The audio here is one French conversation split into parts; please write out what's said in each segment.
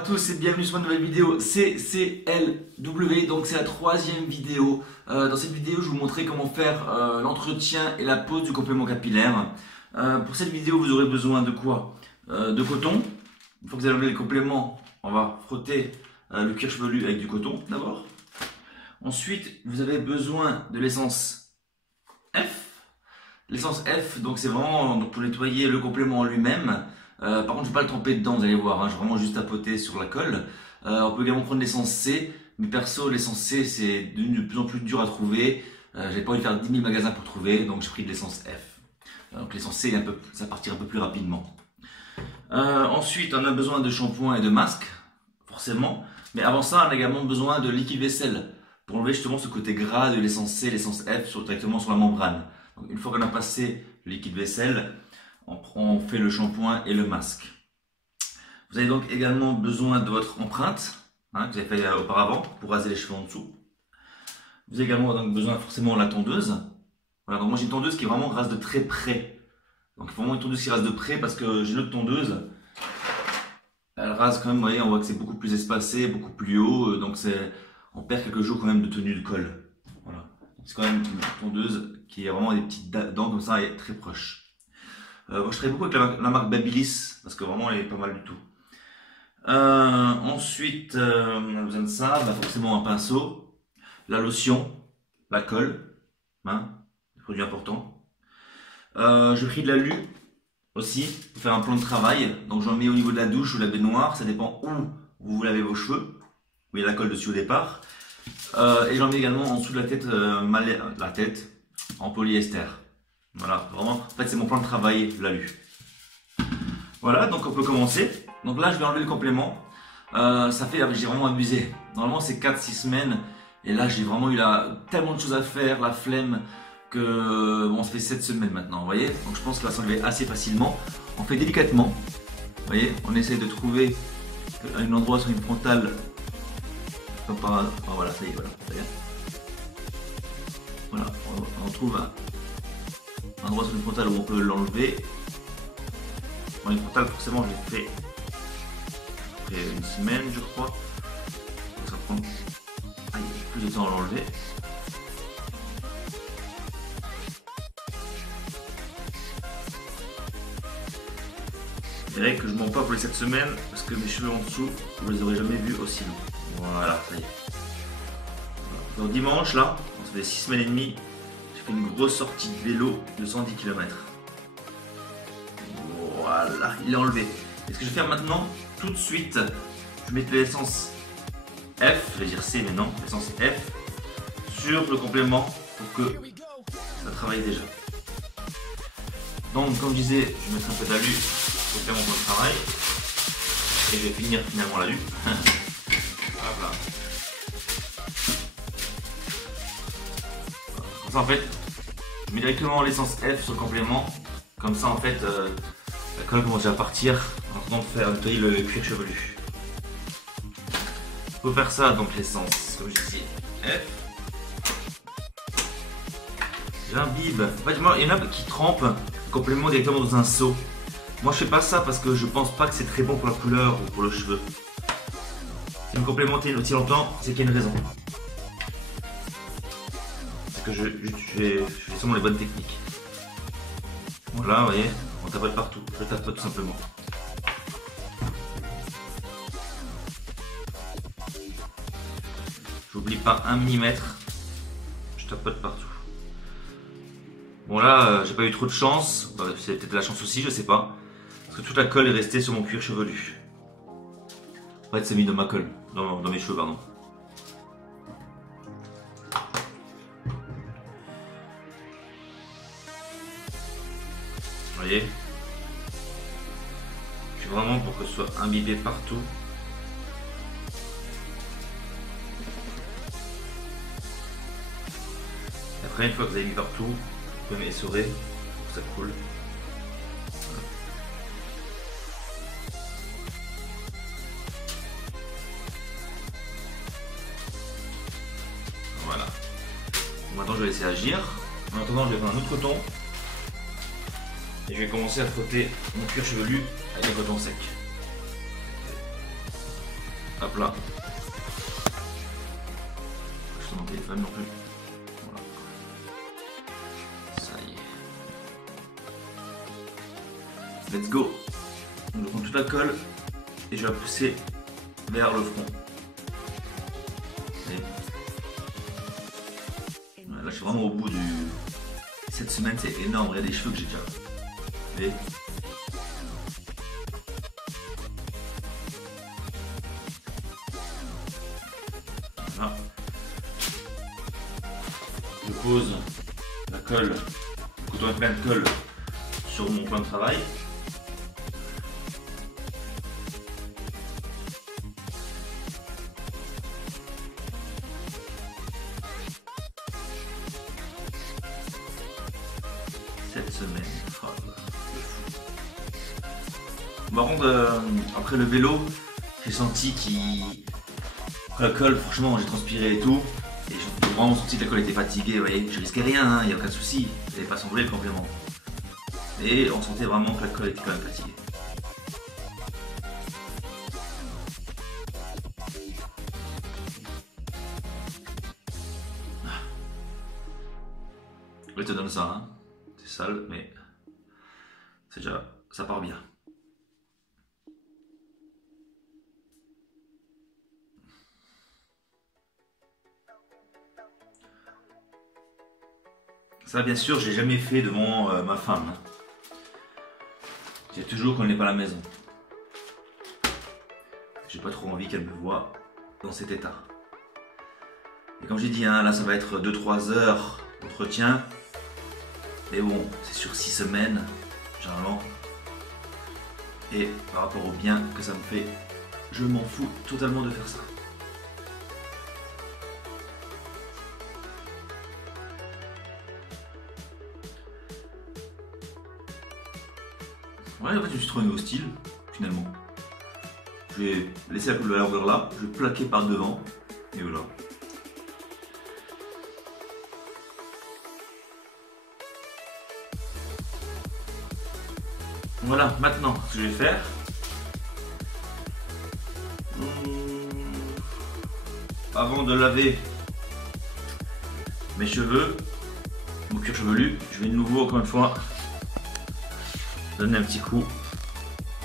Bonjour à tous et bienvenue sur une nouvelle vidéo CCLW, donc c'est la troisième vidéo. Dans cette vidéo je vais vous montrer comment faire l'entretien et la pose du complément capillaire. Pour cette vidéo vous aurez besoin de quoi? De coton. Une fois que vous avez enlevé les compléments, on va frotter le cuir chevelu avec du coton d'abord. Ensuite vous avez besoin de l'essence F. L'essence F, donc c'est vraiment donc pour nettoyer le complément en lui-même. Par contre, je ne vais pas le tremper dedans, vous allez voir, hein, je vais vraiment juste tapoter sur la colle. On peut également prendre l'essence C, mais perso, l'essence C, c'est de plus en plus dur à trouver. J'ai pas envie de faire 10 000 magasins pour trouver, donc j'ai pris de l'essence F. Donc l'essence C, ça partira un peu plus rapidement. Ensuite, on a besoin de shampoing et de masque, forcément. Mais avant ça, on a également besoin de liquide vaisselle pour enlever justement ce côté gras de l'essence C, l'essence F directement sur la membrane. Donc, une fois qu'on a passé le liquide vaisselle, on fait le shampoing et le masque. Vous avez donc également besoin de votre empreinte que vous avez fait auparavant pour raser les cheveux en dessous. Vous avez également donc besoin forcément de la tondeuse. Voilà, donc moi j'ai une tondeuse qui vraiment rase de très près. Donc il faut vraiment une tondeuse qui rase de près parce que j'ai une autre tondeuse. Elle rase quand même, vous voyez, on voit que c'est beaucoup plus espacé, beaucoup plus haut. Donc on perd quelques jours quand même de tenue de colle. Voilà. C'est quand même une tondeuse qui a vraiment des petites dents comme ça et très proche. Moi je travaille beaucoup avec la marque Babyliss parce que vraiment elle est pas mal du tout. Ensuite on a besoin de ça, forcément un pinceau, la lotion, la colle, des produits importants. Je pris de l'alu aussi pour faire un plan de travail, donc j'en mets au niveau de la douche ou de la baignoire, ça dépend où vous lavez vos cheveux. Vous voyez la colle dessus au départ. Et j'en mets également en dessous de la tête en polyester. Voilà, vraiment, en fait c'est mon plan de travail, l'alu. Voilà, donc on peut commencer. Donc là je vais enlever le complément. Ça fait, j'ai vraiment abusé. Normalement c'est 4-6 semaines. Et là j'ai vraiment eu tellement de choses à faire, la flemme, que bon, ça fait 7 semaines maintenant, vous voyez. Donc je pense qu'il va s'enlever assez facilement. On fait délicatement. Vous voyez, on essaye de trouver un endroit sur une frontale. Comme par hasard. Oh, voilà, ça y est, voilà. Voilà, on trouve un endroit sur une frontale où on peut l'enlever. Bon, une frontale, forcément, je l'ai fait après une semaine, je crois. Donc ça prend plus de temps à l'enlever. Je dirais que je ne mens pas pour les 7 semaines parce que mes cheveux en dessous, vous les aurez jamais vus aussi longs. Voilà, ça y est. Donc dimanche, là, ça fait 6 semaines et demie. J'ai fait une grosse sortie de vélo de 110 km. Voilà, il est enlevé. Et ce que je vais faire maintenant, tout de suite, je mets de l'essence F, je vais dire C mais non, l'essence F, sur le complément pour que ça travaille déjà. Donc comme je disais, je vais mettre un peu d'alu pour faire mon bon travail. Et je vais finir finalement l'alu. Voilà. Comme ça en fait, je mets directement l'essence F sur le complément. Comme ça en fait, la colle commence à partir en train de faire nettoyer le cuir chevelu. Pour faire ça, donc l'essence, comme je disais, F. J'imbibe. En fait, il y en a qui trempent le complément directement dans un seau. Moi je fais pas ça parce que je pense pas que c'est très bon pour la couleur ou pour le cheveu. Si vous complémentez aussi longtemps, c'est qu'il y a une raison. C'est que je fais sûrement les bonnes techniques. Voilà, vous voyez, on tapote partout, je tapote tout simplement. J'oublie pas 1 mm, je tapote partout. Bon là, j'ai pas eu trop de chance, c'est peut-être la chance aussi, je sais pas. Parce que toute la colle est restée sur mon cuir chevelu. En fait, c'est mis dans ma colle, dans mes cheveux, pardon. Vous voyez, je suis vraiment pour que ce soit imbibé partout. Et après, une fois que vous avez mis partout, vous pouvez essorer pour que ça coule. Voilà. Maintenant, je vais laisser agir. En attendant, je vais prendre un autre coton. Et je vais commencer à frotter mon cuir chevelu avec un coton sec. Hop là. Je suis mon téléphone non plus. Voilà. Ça y est. Let's go. Je prends toute la colle et je vais la pousser vers le front. Là je suis vraiment au bout du... Cette semaine c'est énorme, il y a des cheveux que j'ai déjà. Et... Voilà. Je pose la colle, le coton plein de colle sur mon plan de travail. Cette semaine, oh, par contre, après le vélo, j'ai senti la colle, franchement, j'ai transpiré et tout, et j'ai vraiment senti que la colle était fatiguée. Vous voyez, je risquais rien, il n'y a aucun souci, elle n'avait pas semblé le complément. Et on sentait vraiment que la colle était quand même fatiguée. Je te donne ça, hein. C'est sale, mais c'est déjà, ça part bien. Ça, bien sûr, je l'ai jamais fait devant ma femme. J'ai toujours qu'on n'est pas à la maison. J'ai pas trop envie qu'elle me voie dans cet état. Et comme j'ai dit, hein, là ça va être 2-3 heures d'entretien. Mais bon, c'est sur 6 semaines, généralement. Et par rapport au bien que ça me fait, je m'en fous totalement de faire ça. Ouais, en fait, je me suis trouvé un nouveau style, finalement. Je vais laisser la largeur là, je vais plaquer par devant, et voilà. Voilà, maintenant, ce que je vais faire, avant de laver mes cheveux, mon cuir chevelu, je vais de nouveau, encore une fois, donner un petit coup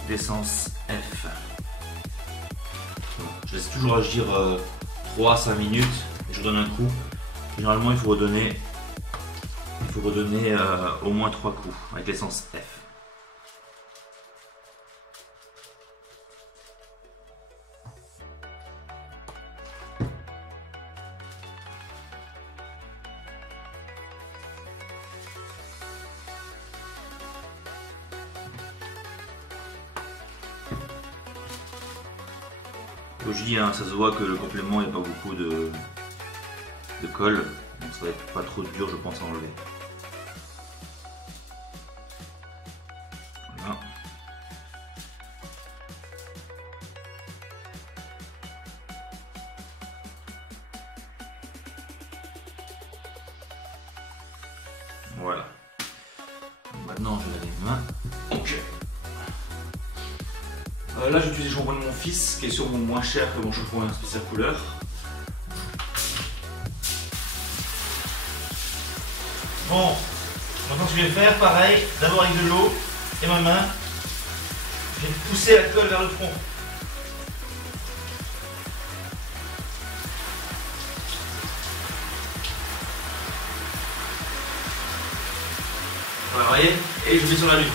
d'essence F. Je laisse toujours agir 3-5 minutes et je donne un coup. Généralement, il faut redonner au moins 3 coups avec l'essence F. Je dis, hein, ça se voit que le complément, il n'y a pas beaucoup de colle, donc ça va être pas trop dur, je pense, à enlever. Voilà. Voilà. Maintenant, je lave les mains. Ok. Là, j'utilise le shampoing de mon fils qui est sûrement moins cher que mon shampoing spécial couleur. Bon, maintenant ce que je vais faire, pareil, d'abord avec de l'eau et ma main, je vais pousser la colle vers le front. Voilà, vous voyez, et je mets sur la lune.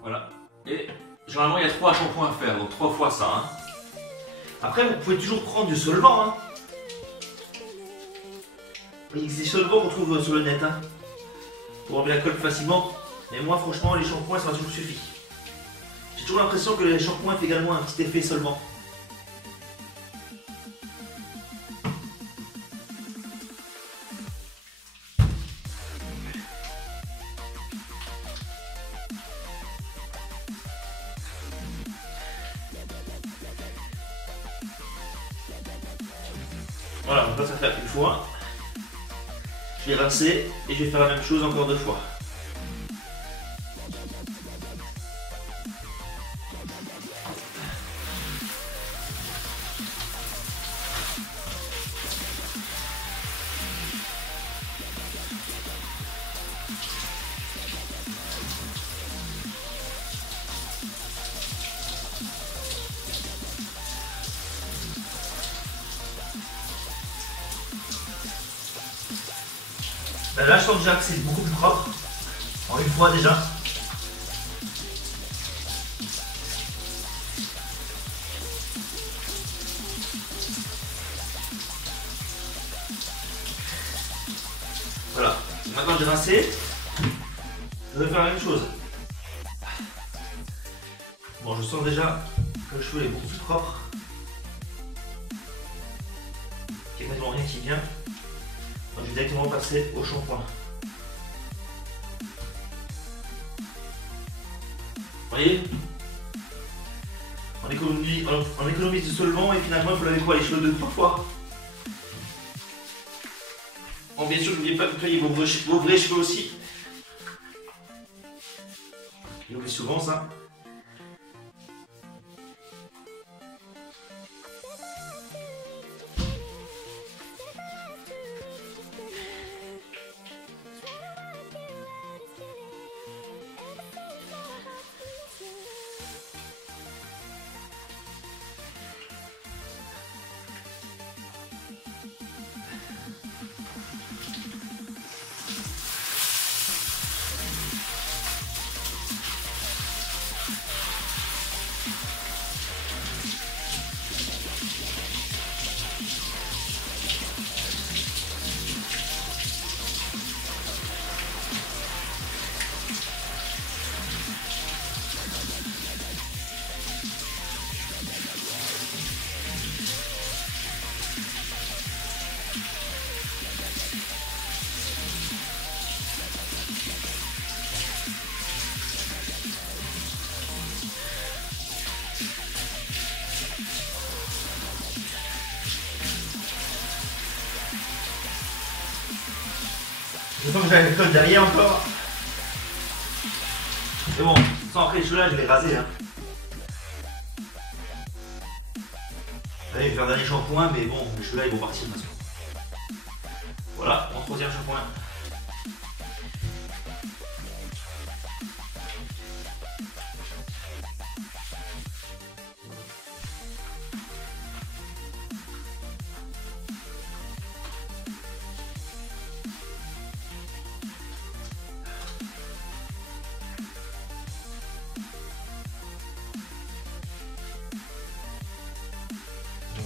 Voilà. Et généralement il y a 3 shampoings à faire, donc 3 fois ça. Hein. Après, vous pouvez toujours prendre du solvant. Hein. Il existe des solvants qu'on trouve sur le net. Hein, pour enlever la colle facilement. Mais moi, franchement, les shampoings, ça m'a toujours suffi. J'ai toujours l'impression que les shampoings font également un petit effet solvant. Voilà, on va ça faire une fois. Je vais rincer et je vais faire la même chose encore 2 fois. Ben là, je sens déjà que c'est beaucoup plus propre. En une fois déjà. Voilà. Maintenant j'ai rincé. Je vais faire la même chose. Bon, je sens déjà que le cheveu est beaucoup plus propre. Il n'y a quasiment rien qui vient. Donc, je vais directement passer au shampoing. Vous voyez, on économise du solvant et finalement il faut laver quoi, les cheveux 2-3 fois. Bon, bien sûr, n'oubliez pas de nettoyer vos vrais cheveux aussi. J'oublie souvent ça. Je sens que j'ai la colle derrière encore. C'est bon, sans après les cheveux là, je vais les raser. Hein. Allez, je vais faire un dernier shampoing, mais bon, les cheveux là ils vont partir de toute façon. Voilà, mon 3e shampoing.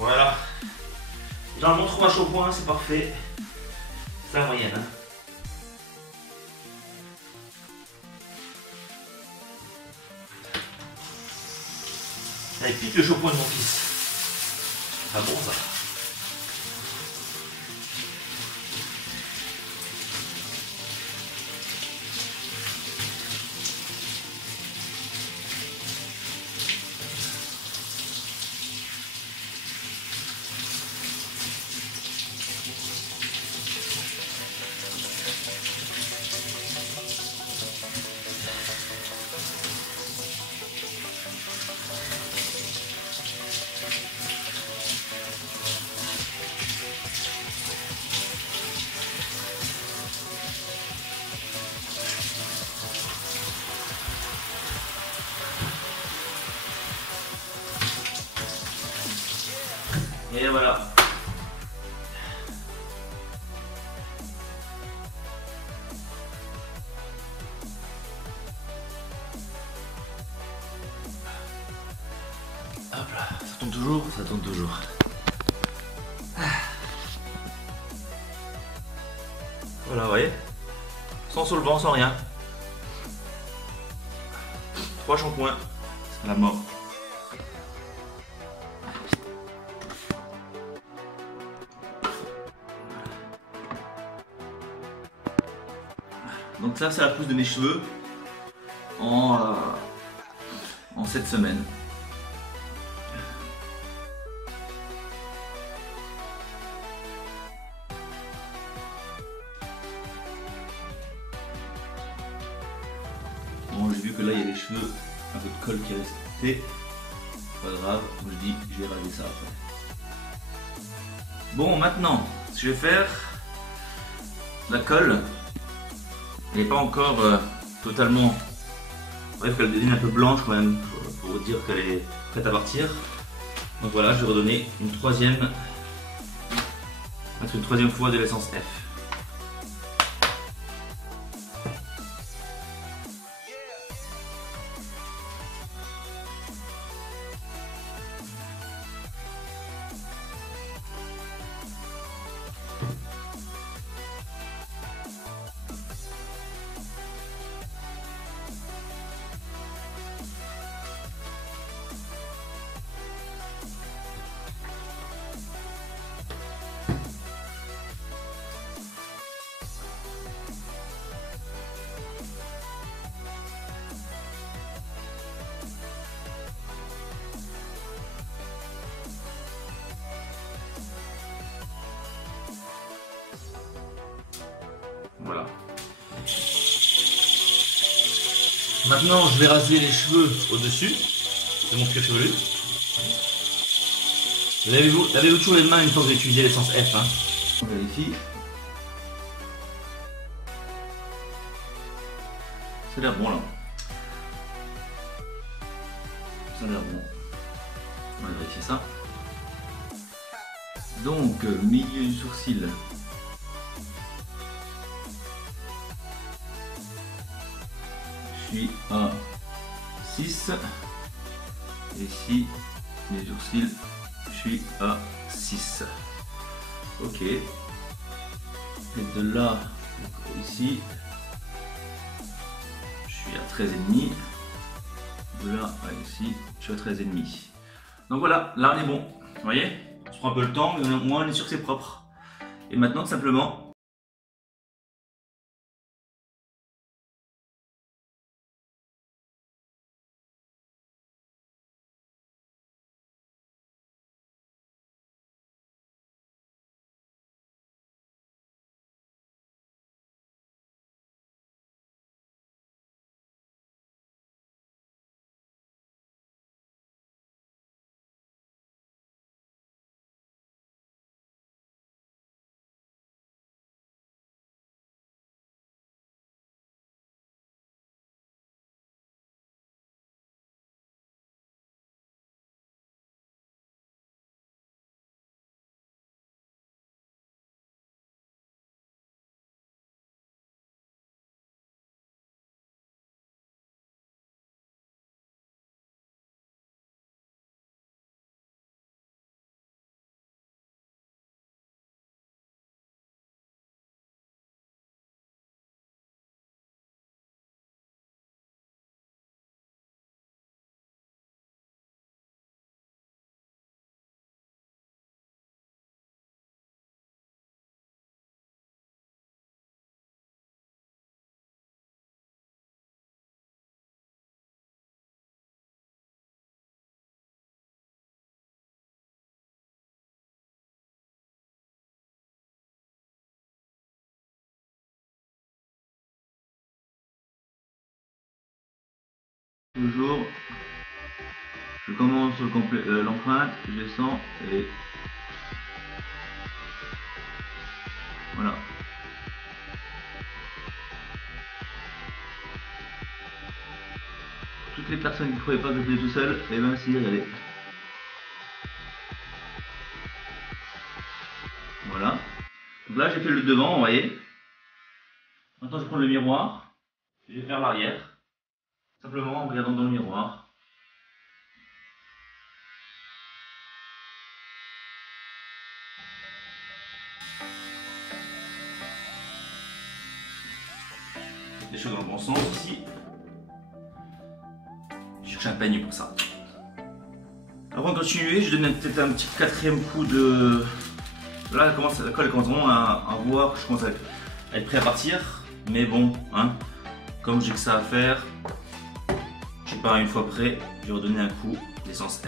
Voilà. Généralement 3 shampoings, c'est parfait. C'est la moyenne. Hein. Allez, pique le shampoing de mon fils. Ah bon ça. Et voilà. Hop là, ça tourne toujours, ça tourne toujours. sans solvant, sans rien. 3 shampoings, c'est la mort. Donc ça, c'est la pousse de mes cheveux en 7 semaines. Bon, j'ai vu que là, il y a les cheveux, un peu de colle qui est resté. Pas grave, je dis, je vais raser ça après. Bon, maintenant, ce que je vais faire, la colle, elle n'est pas encore totalement... Bref, qu'elle devienne un peu blanche quand même, pour dire qu'elle est prête à partir. Donc voilà, je vais redonner une troisième fois de l'essence F. Voilà. Maintenant, je vais raser les cheveux au-dessus de mon cuir chevelu. Lavez-vous toujours les mains une fois que vous avez utilisé l'essence F. Hein. On vérifie. Ça a l'air bon là. Ça a l'air bon. On va vérifier ça. Donc, milieu du sourcil. Je suis à 6. Et ici, les sourcils, je suis à 6. Ok. Et de là, ici, je suis à 13,5. De là à ici, je suis à 13,5. Donc voilà, là on est bon. Vous voyez, on se prend un peu le temps, mais au moins on est sûr que c'est propre. Et maintenant, tout simplement, toujours, je commence l'empreinte, je descends et voilà. Toutes les personnes qui ne croyaient pas que je faisais tout seul, et bien si, regardez. Voilà. Donc là j'ai fait le devant, vous voyez. Maintenant je prends le miroir, je vais faire l'arrière. Simplement en regardant dans le miroir. les cheveux dans le bon sens ici. Je cherche un peigne pour ça. Avant de continuer, je donne peut-être un petit quatrième coup de... Là, la colle commence vraiment à voir que je commence à être prêt à partir. Mais bon, hein, comme j'ai que ça à faire, je sais pas, une fois prêt, je vais redonner un coup d'essence F.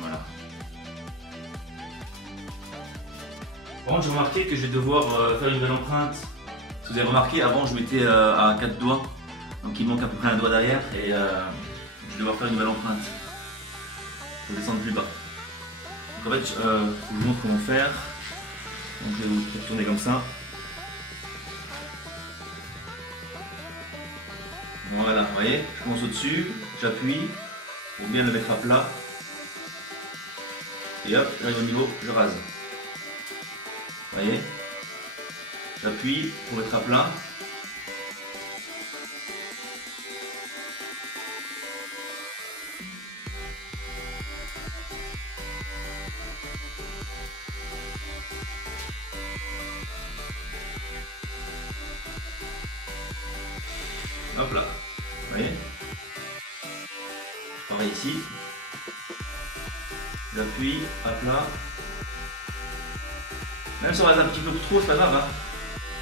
Voilà. Par contre, j'ai remarqué que je vais devoir faire une nouvelle empreinte. Si vous avez remarqué, avant je mettais à 4 doigts, donc il manque à peu près un doigt derrière et je vais devoir faire une nouvelle empreinte pour descendre plus bas. Donc en fait, je vous montre comment faire. Donc je vais vous tourner comme ça. Voilà, vous voyez, je commence au-dessus, j'appuie pour bien le mettre à plat. Et hop, j'arrive au niveau, je rase. Vous voyez, j'appuie pour mettre à plat. Hop là, vous voyez, pareil ici, j'appuie à plat. Même si on rase un petit peu trop, c'est pas grave. Hein.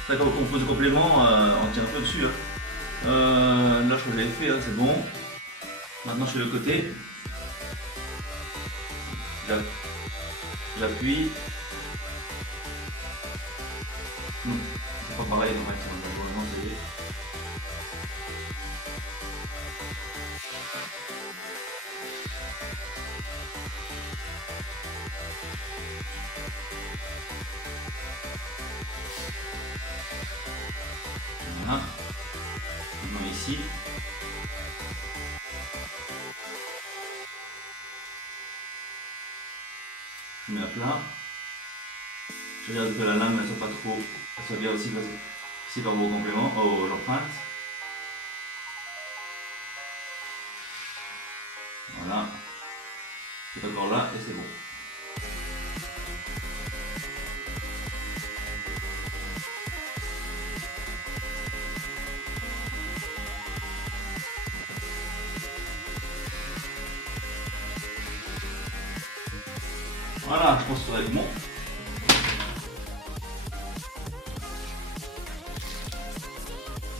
Ça, quand on pose le complément, on tient un peu dessus. Hein. Là, je crois que j'avais fait, hein, c'est bon. Maintenant, je fais le côté. J'appuie. C'est pas pareil, donc vraiment, ça y est. Voilà. Maintenant ici. Je mets à plat. Je regarde que la lame ne soit pas trop. Elle soit bien aussi ici par vos compléments, l'empreinte. Voilà. C'est encore là et c'est bon. Voilà, je pense que ça va être bon.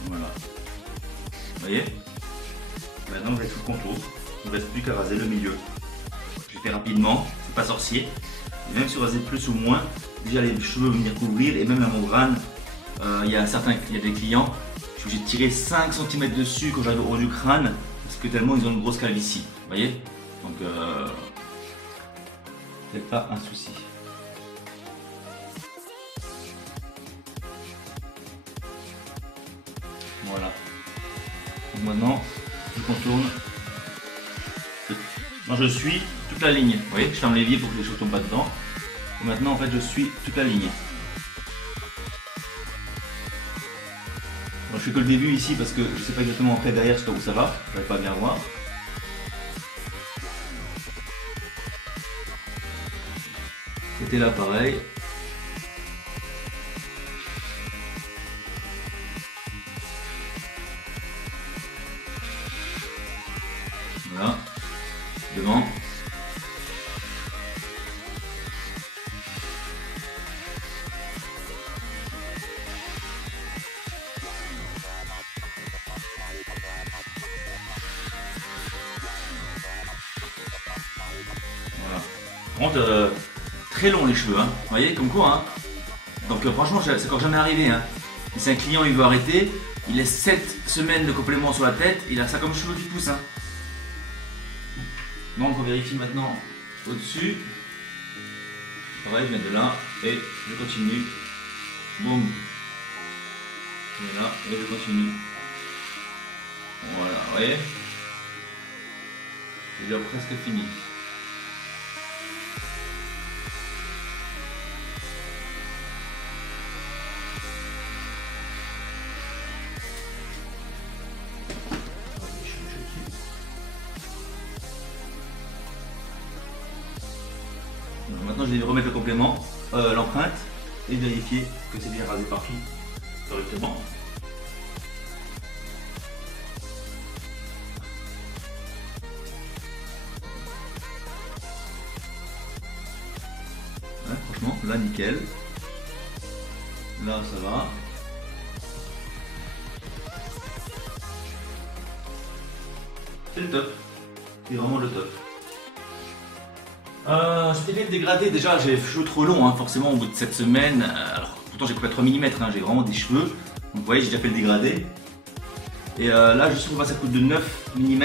Voilà. Vous voyez? Maintenant, je vais tout le contour. Il ne reste plus qu'à raser le milieu. Je fais rapidement, c'est pas sorcier. Et même si vous rasez plus ou moins, déjà les cheveux vont venir couvrir et même la membrane, il y a des clients, je suis obligé de tirer 5 cm dessus quand j'arrive au haut du crâne parce que tellement ils ont une grosse calvitie. Vous voyez? Donc, c'est pas un souci. Voilà. Donc maintenant, je contourne. Maintenant, je suis toute la ligne. Vous voyez, je ferme l'évier pour que les choses ne tombent pas dedans. Et maintenant, en fait, je suis toute la ligne. Bon, je fais que le début ici parce que je ne sais pas exactement après derrière où ça va. Je ne vais pas bien voir. C'était là pareil. Voilà. Devant. Voilà. Par contre, très long les cheveux, hein. Vous voyez, comme quoi, hein. Donc franchement, c'est encore jamais arrivé, hein. Et si un client il veut arrêter, il laisse 7 semaines de complément sur la tête, il a ça comme cheveux qui poussent, hein. Donc on vérifie maintenant au-dessus. Pareil, je viens de là et je continue. Boum. Voilà, et je continue. Voilà, vous voyez. C'est déjà presque fini. Maintenant je vais remettre le complément, l'empreinte et vérifier que c'est bien rasé partout. correctement. Ouais, franchement, là nickel. Là ça va. C'est le top. C'est vraiment le top. C'était fait le dégradé, déjà j'ai les cheveux trop longs, hein, forcément au bout de cette semaine. Alors pourtant j'ai coupé à 3 mm, hein, j'ai vraiment des cheveux. Donc vous voyez, j'ai déjà fait le dégradé. Et là je suis passer à coup de 9 mm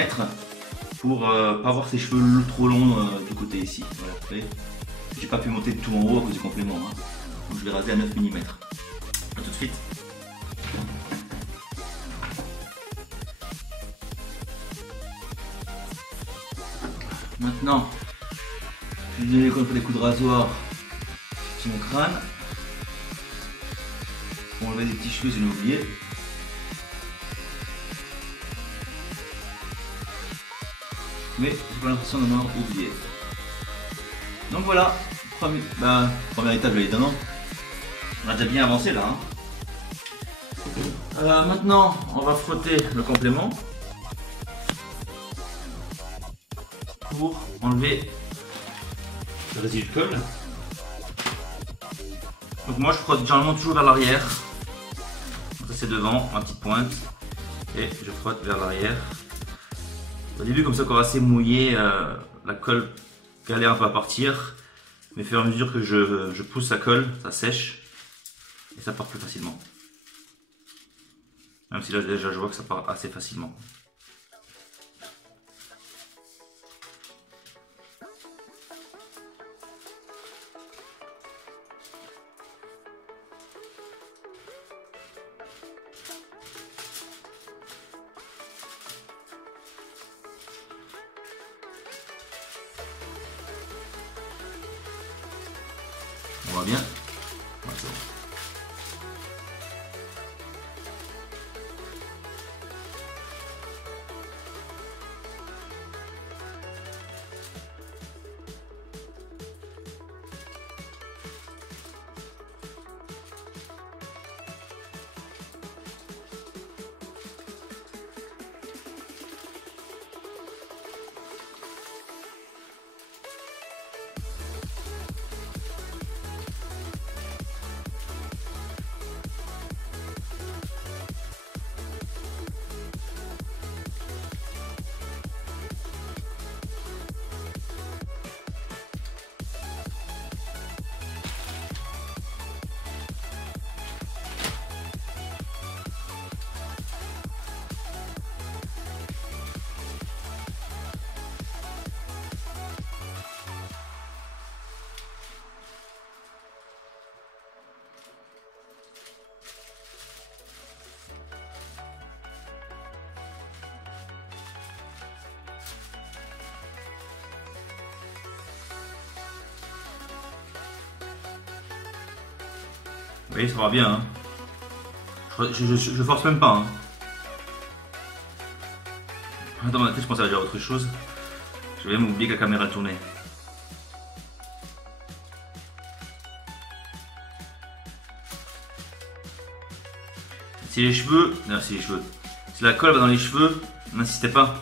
pour pas avoir ces cheveux trop longs du côté ici. Voilà, vous voyez. J'ai pas pu monter tout en haut à cause du complément. Hein. Donc je vais raser à 9 mm. A tout de suite. Maintenant, je vais donner quand on fait des coups de rasoir sur mon crâne. Pour enlever des petits cheveux, j'ai oublié. Mais j'ai pas l'impression d'en avoir oublié. Donc voilà, première étape, évidemment. On a déjà bien avancé là. Hein. Maintenant, on va frotter le complément pour enlever Le résidu de colle. Donc moi je frotte généralement toujours vers l'arrière. Ça c'est devant, ma petite pointe. Et je frotte vers l'arrière. Au début comme ça quand assez mouillé, la colle galère un peu à partir. Mais au fur et à mesure que je pousse la colle, ça sèche. Et ça part plus facilement. Même si là déjà je vois que ça part assez facilement. On voit bien. Ouais, c'est bon. Vous voyez, ça va bien. Hein. Je force même pas. Hein. Dans ma tête, je pensais à dire autre chose. Je vais même oublier que la caméra tournait. Si les cheveux, non, si la colle va dans les cheveux, n'insistez pas.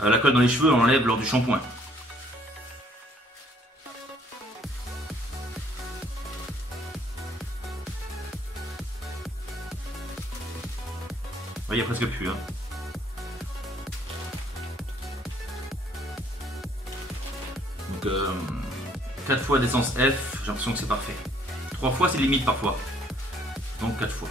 La colle dans les cheveux, on l'enlève lors du shampoing. Il n'y a presque plus. Hein. Donc 4 fois d'essence F, j'ai l'impression que c'est parfait. 3 fois c'est limite parfois. Donc 4 fois.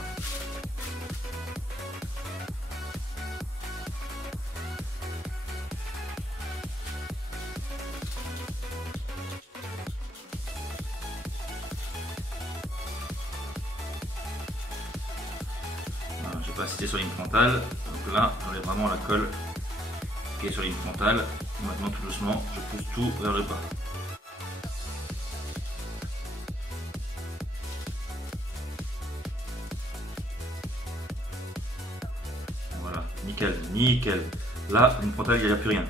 J'ai pas cité sur ligne frontale, donc là on est vraiment la colle qui est sur ligne frontale. Et maintenant tout doucement je pousse tout vers le bas. Voilà, nickel, nickel. Là, ligne frontale, il n'y a plus rien.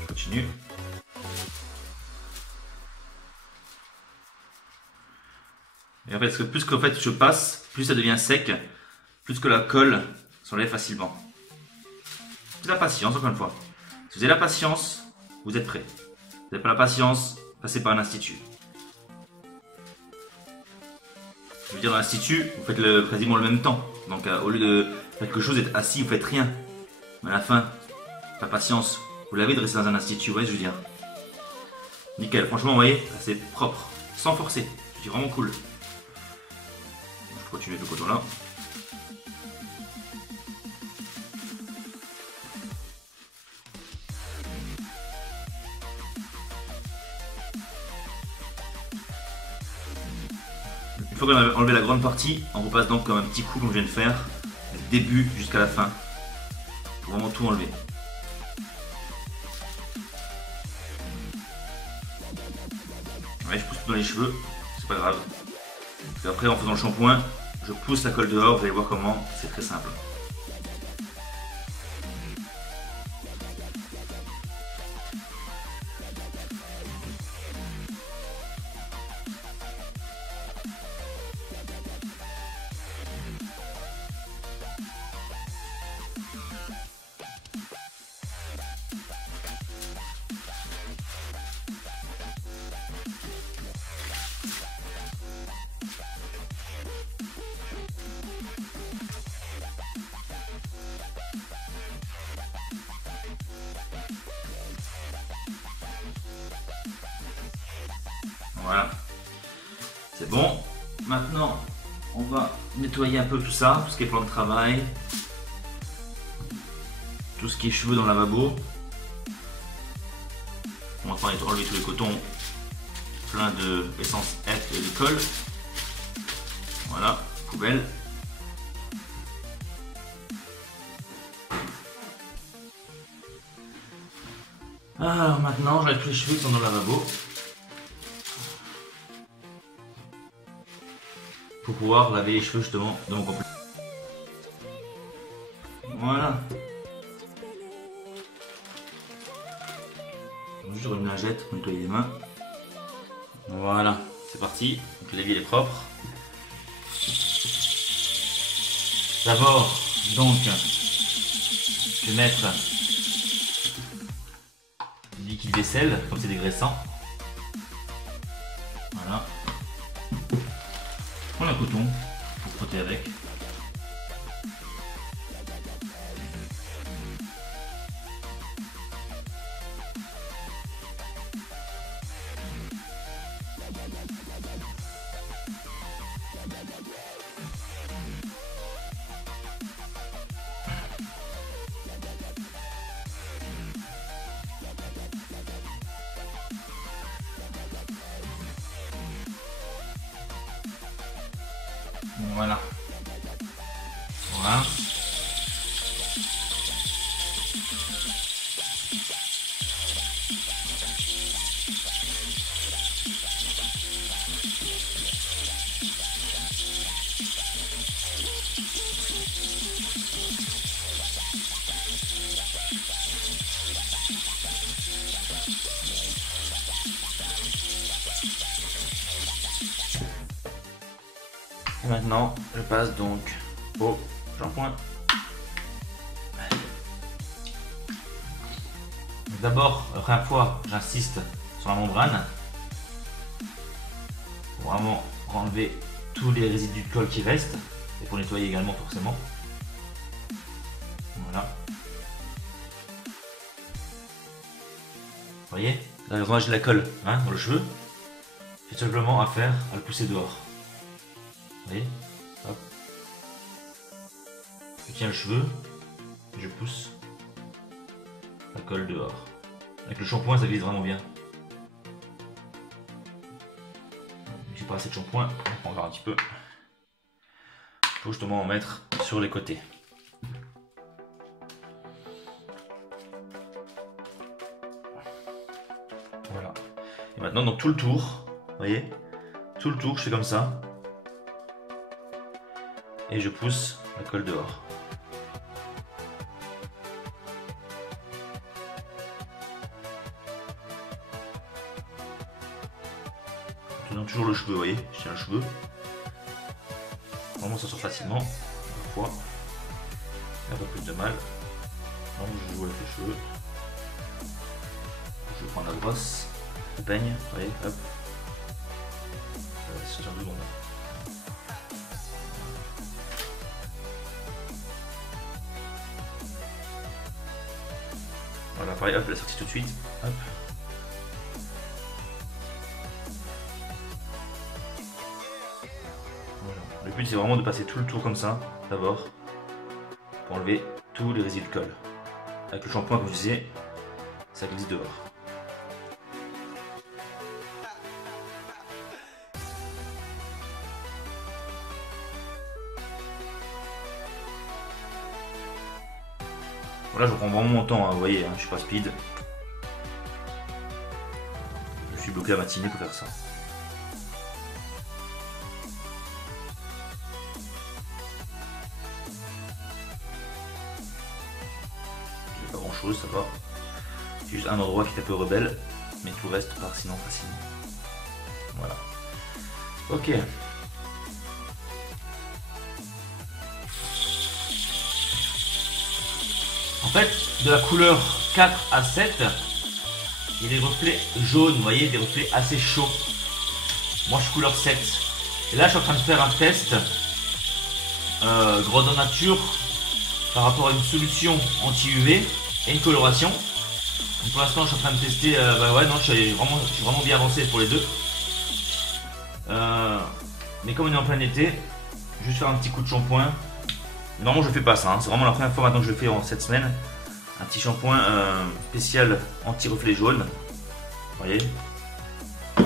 Je continue. Et en fait, plus qu'en fait je passe, plus ça devient sec, plus que la colle s'enlève facilement. C'est la patience, encore une fois. Si vous avez la patience, vous êtes prêt. Si vous n'avez pas la patience, passez par un institut. Je veux dire, dans l'institut, vous faites quasiment le même temps. Donc au lieu de faire quelque chose, d'être assis, vous faites rien. Mais à la fin, la patience, vous l'avez de rester dans un institut, vous voyez ce que je veux dire. Nickel, franchement, vous voyez, c'est propre, sans forcer. C'est vraiment cool. Je continue avec le coton là. Une fois qu'on a enlevé la grande partie, on repasse donc comme un petit coup comme je viens de faire, du début jusqu'à la fin, pour vraiment tout enlever. Ouais, je pousse tout dans les cheveux, c'est pas grave. Et après, en faisant le shampoing, je pousse la colle dehors, vous allez voir comment, c'est très simple. Voilà, c'est bon. Maintenant, on va nettoyer un peu tout ça, tout ce qui est plan de travail, tout ce qui est cheveux dans le lavabo. On va enlever tous les cotons plein de essence F et de colle. Voilà, poubelle. Alors maintenant, j'enlève tous les cheveux qui sont dans le lavabo. Pour pouvoir laver les cheveux justement de mon complet. Voilà. Juste sur une lingette pour nettoyer les mains. Voilà, c'est parti. Donc l'évier est propre. D'abord, donc, je vais mettre du liquide vaisselle, comme c'est dégraissant. Voilà. Je prends le coton pour frotter avec. Voilà. Voilà. Et maintenant, je passe donc au shampoing. D'abord, la première fois, j'insiste sur la membrane pour vraiment enlever tous les résidus de colle qui restent et pour nettoyer également forcément. Voilà. Vous voyez, là, j'ai de la colle hein, dans le cheveu. J'ai simplement à faire à le pousser dehors. Vous voyez, hop. Je tiens le cheveu et je pousse la colle dehors. Avec le shampoing, ça glisse vraiment bien. J'ai pas assez de shampoing, on prend encore un petit peu. Il faut justement en mettre sur les côtés. Voilà. Et maintenant, donc tout le tour, vous voyez, tout le tour, je fais comme ça. Et je pousse la colle dehors. Je donne toujours le cheveu, vous voyez, je tiens le cheveu. Normalement, ça sort facilement. Parfois, un peu plus de mal. Donc, je joue avec les cheveux. Je prends la brosse, le peigne, vous voyez, hop. C'est sur 2 secondes. Voilà, pareil, hop, elle est sortie tout de suite. Hop. Voilà. Le but c'est vraiment de passer tout le tour comme ça, d'abord, pour enlever tous les résidus de colle. Avec le shampoing, comme je disais, ça glisse dehors. Voilà, je prends vraiment mon temps, hein, vous voyez, hein, je suis pas speed. Je suis bloqué la matinée pour faire ça. J'ai pas grand chose, ça va. C'est juste un endroit qui est un peu rebelle, mais tout reste part sinon facilement. Voilà. Ok. En fait, de la couleur 4 à 7, il y a des reflets jaunes, vous voyez, des reflets assez chauds. Moi, je suis couleur 7. Et là, je suis en train de faire un test grandeur nature par rapport à une solution anti-UV et une coloration. Donc, pour l'instant, je suis en train de tester. Bah ouais, non, je suis vraiment bien avancé pour les deux. Mais comme on est en plein été, je vais juste faire un petit coup de shampoing. Normalement, je fais pas ça, hein. C'est vraiment la première fois maintenant que je le fais en cette semaine. Un petit shampoing spécial anti-reflet jaune. Vous voyez, que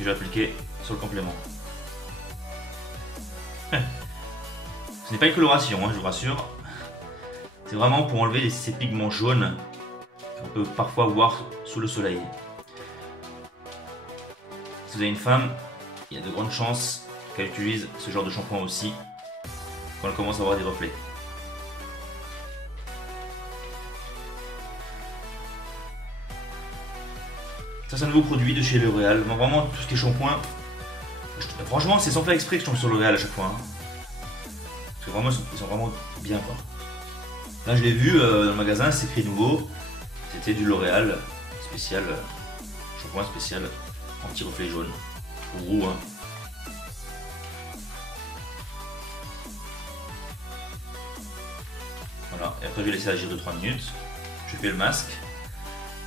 je vais appliquer sur le complément. Ce n'est pas une coloration, hein, je vous rassure. C'est vraiment pour enlever ces pigments jaunes qu'on peut parfois voir sous le soleil. Si vous avez une femme, il y a de grandes chances qu'elle utilise ce genre de shampoing aussi quand elle commence à avoir des reflets. Ça, c'est un nouveau produit de chez L'Oréal. Vraiment, tout ce qui est shampoing, franchement, c'est sans faire exprès que je tombe sur L'Oréal à chaque fois. Hein. Parce que vraiment, ils sont vraiment bien, quoi. Là, je l'ai vu dans le magasin, c'est écrit nouveau. C'était du L'Oréal spécial, shampoing spécial anti-reflet jaune. Pour roux, hein. Voilà, et après je vais laisser agir de 3 minutes. Je fais le masque,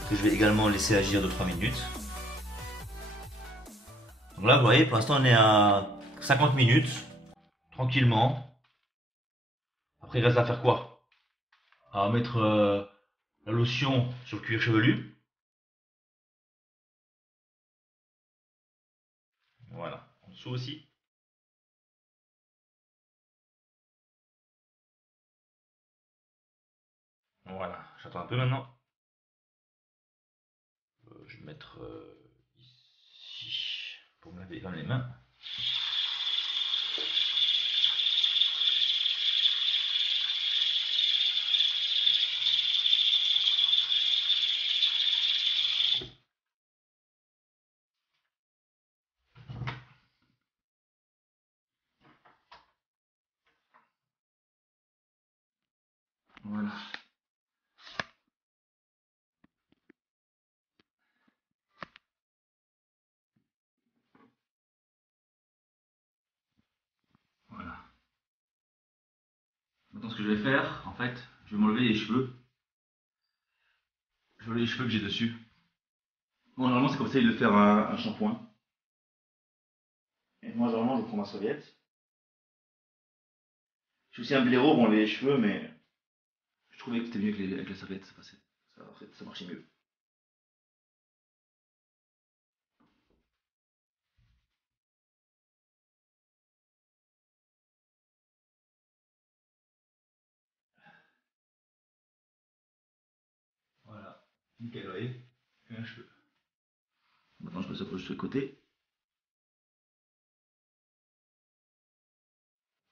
que je vais également laisser agir de 3 minutes. Donc là, vous voyez, pour l'instant on est à 50 minutes, tranquillement. Après il reste à faire quoi? À mettre la lotion sur le cuir chevelu. Voilà, en dessous aussi. Voilà, j'attends un peu maintenant. Je vais mettre ici pour me laver les mains. Voilà. Voilà. Maintenant, ce que je vais faire, en fait, je vais m'enlever les cheveux. Je vais enlever les cheveux que j'ai dessus. Bon, normalement, c'est comme ça, il de faire un shampoing. Et moi, généralement, je prends ma serviette. J'ai aussi un blaireau pour enlever les cheveux, mais je trouvais que c'était mieux avec la serviette, ça passait. Ça marchait mieux. Voilà. Nickel, vous voyez. Et un cheveu. Maintenant, je passe ça juste sur le côté.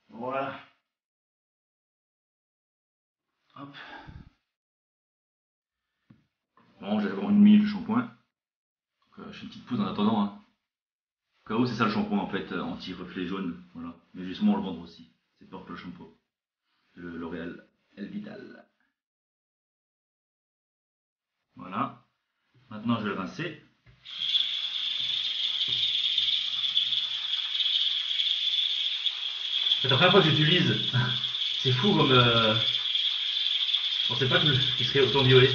Voilà. Hop. Bon, j'ai encore une minute de shampoing. Donc, je fais une petite pause en attendant. Hein. cas où, c'est ça le shampoing en fait, anti-reflet jaune. Voilà. Mais justement, on le vendre aussi. C'est Purple Shampoo. Le L'Oréal Elvital. Voilà. Maintenant, je vais le rincer. C'est la première fois que j'utilise. C'est fou comme. Je pensais pas qu'il serait autant violet.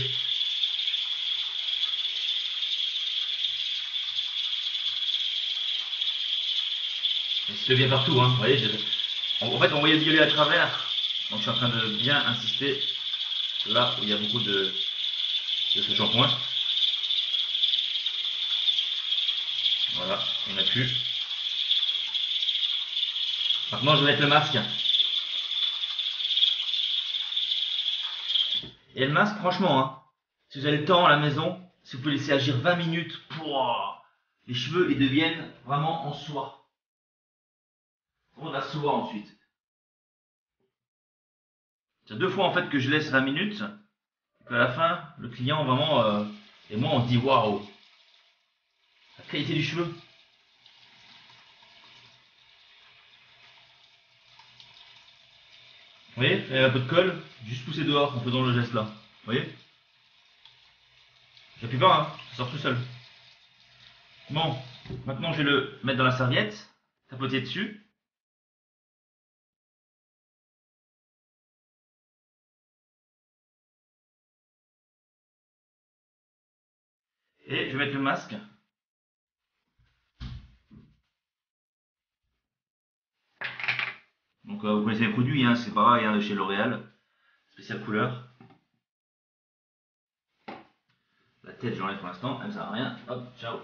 Il se fait bien partout, hein. Vous voyez, en fait, on voyait le violet à travers. Donc, je suis en train de bien insister là où il y a beaucoup de ce shampoing. Voilà, on a plus. Maintenant, je vais mettre le masque. Et le masque, franchement, hein, si vous avez le temps à la maison, si vous pouvez laisser agir 20 minutes, les cheveux ils deviennent vraiment en soie. On a soie ensuite. C'est 2 fois en fait que je laisse 20 minutes. Et puis à la fin, le client vraiment et moi on se dit waouh, la qualité du cheveu. Vous voyez, il y a un peu de colle, juste pousser dehors en faisant le geste là. Vous voyez? J'appuie pas, hein, ça sort tout seul. Bon, maintenant je vais le mettre dans la serviette, tapoter dessus. Et je vais mettre le masque. Donc vous connaissez les produits, hein, c'est pareil hein, de chez L'Oréal, spécial couleur. La tête j'enlève pour l'instant, elle ne sert à rien. Hop, ciao.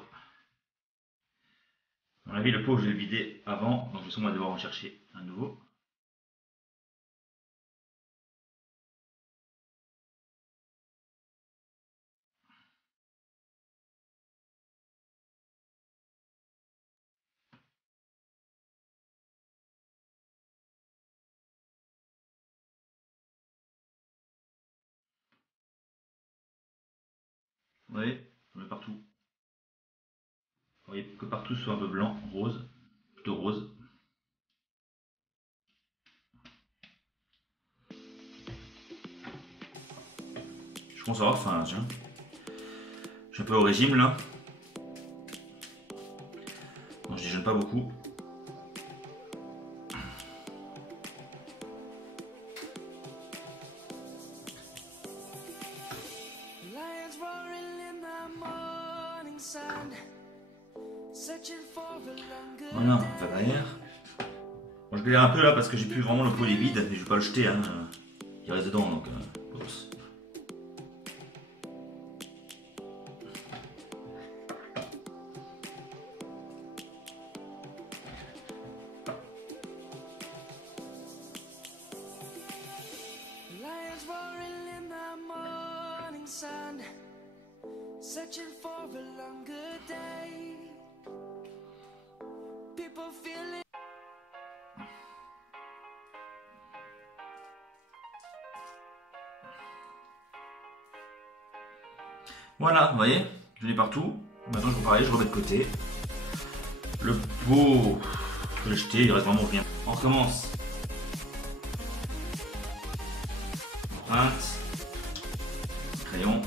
À mon avis le pot je vais le vider avant, donc je vais sûrement devoir en chercher un nouveau. Vous voyez, j'en mets partout. Vous voyez que partout soit un peu blanc, rose, plutôt rose. Je commence à avoir faim, tiens. Je suis un peu au régime là. Non, je déjeune pas beaucoup. Voilà, on va faire derrière. Bon, je galère un peu là parce que j'ai plus vraiment le pot, il est vide, mais je vais pas le jeter, hein. Il reste dedans donc. Oups. Searching for a longer day. People feeling. Voilà, vous voyez, je l'ai partout. Maintenant je vais pareil, je remets de côté. Le pot, je vais le jeter, il reste vraiment rien. On recommence. Empreinte. Crayon.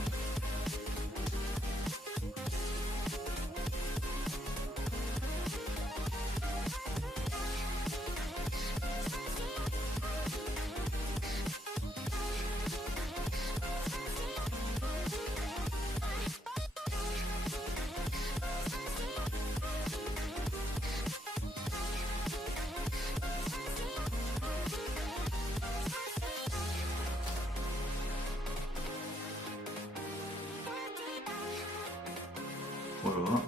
Voilà.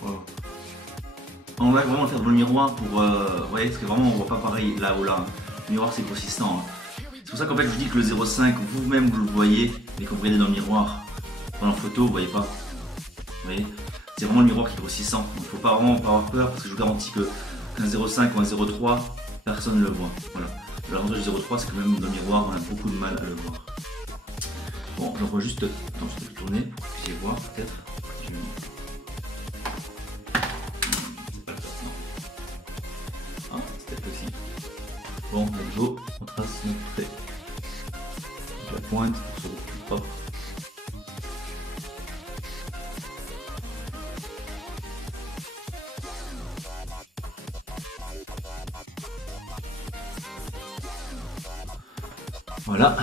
Voilà. On va vraiment faire dans le miroir pour... vous voyez, parce que vraiment on voit pas pareil là ou là. Le miroir c'est consistant. Hein. C'est pour ça qu'en fait je vous dis que le 0,5, vous-même vous le voyez, mais quand vous regardez dans le miroir, dans la photo, vous voyez pas. Vous voyez, c'est vraiment le miroir qui est grossissant. Donc il ne faut pas vraiment pas avoir peur parce que je vous garantis qu'un 0,5 ou un 0,3, personne ne le voit. Voilà. L'avantage du 0,3 c'est que même dans le miroir on a beaucoup de mal à le voir. Bon, j'en vois juste. Attends, je vais tourner pour que vous puissiez voir peut-être. C'est pas le top, non. Ah, c'était possible. Bon, avec Joe, on trace notre trait. La pointe pour que ce soit plus propre. Voilà.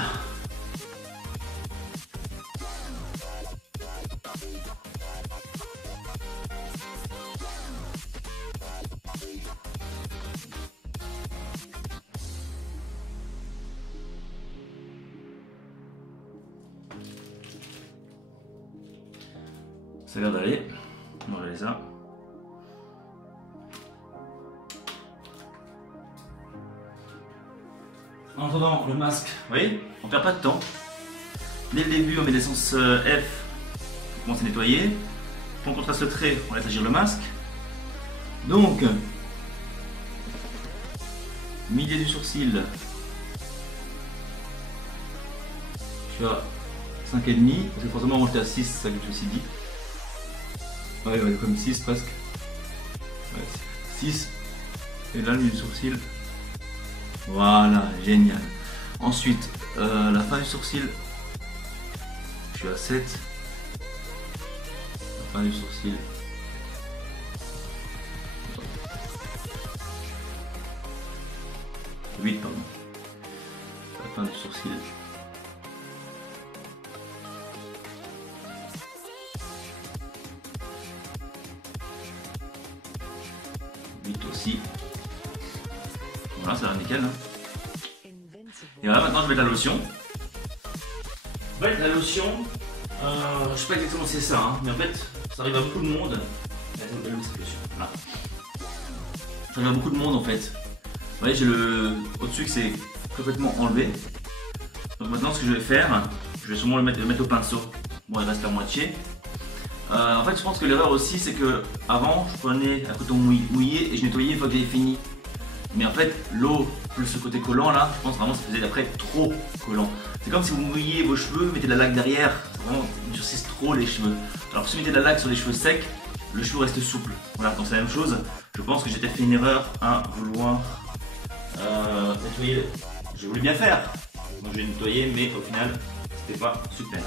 Ça a l'air d'aller. On va regarder ça. En attendant le masque, vous voyez, on perd pas de temps. Dès le début, on met l'essence F pour commencer à nettoyer. Quand on contraste le trait, on laisse agir le masque. Donc, milieu du sourcil, je suis à 5,5, parce que forcément moi j'étais à 6, c'est ça que je me suis dit. Ouais, comme 6 presque. Ouais, 6. Et là, le milieu du sourcil. Voilà, génial. Ensuite, la fin du sourcil, je suis à 7. La fin du sourcil. 8, pardon. La fin du sourcil. Aussi. Voilà, ça a l'air nickel. Hein. Et voilà, maintenant je vais mettre la lotion. En fait, la lotion, je sais pas exactement si c'est ça, hein, mais en fait, ça arrive à beaucoup de monde. Voilà. Ça arrive à beaucoup de monde en fait. Vous voyez, j'ai le au-dessus que c'est complètement enlevé. Donc maintenant, ce que je vais faire, je vais sûrement le mettre au pinceau. Bon, il reste la moitié. En fait, je pense que l'erreur aussi, c'est que avant, je prenais un coton mouillé et je nettoyais une fois que j'avais fini. Mais en fait, l'eau plus ce côté collant là, je pense vraiment que ça faisait après trop collant. C'est comme si vous mouilliez vos cheveux, vous mettez de la laque derrière, vraiment durcissez trop les cheveux. Alors si vous mettez de la laque sur les cheveux secs, le cheveu reste souple. Voilà, donc c'est la même chose. Je pense que j'ai peut-être fait une erreur à vouloir nettoyer. J'ai voulu bien faire. Donc j'ai nettoyé, mais au final, c'était pas super.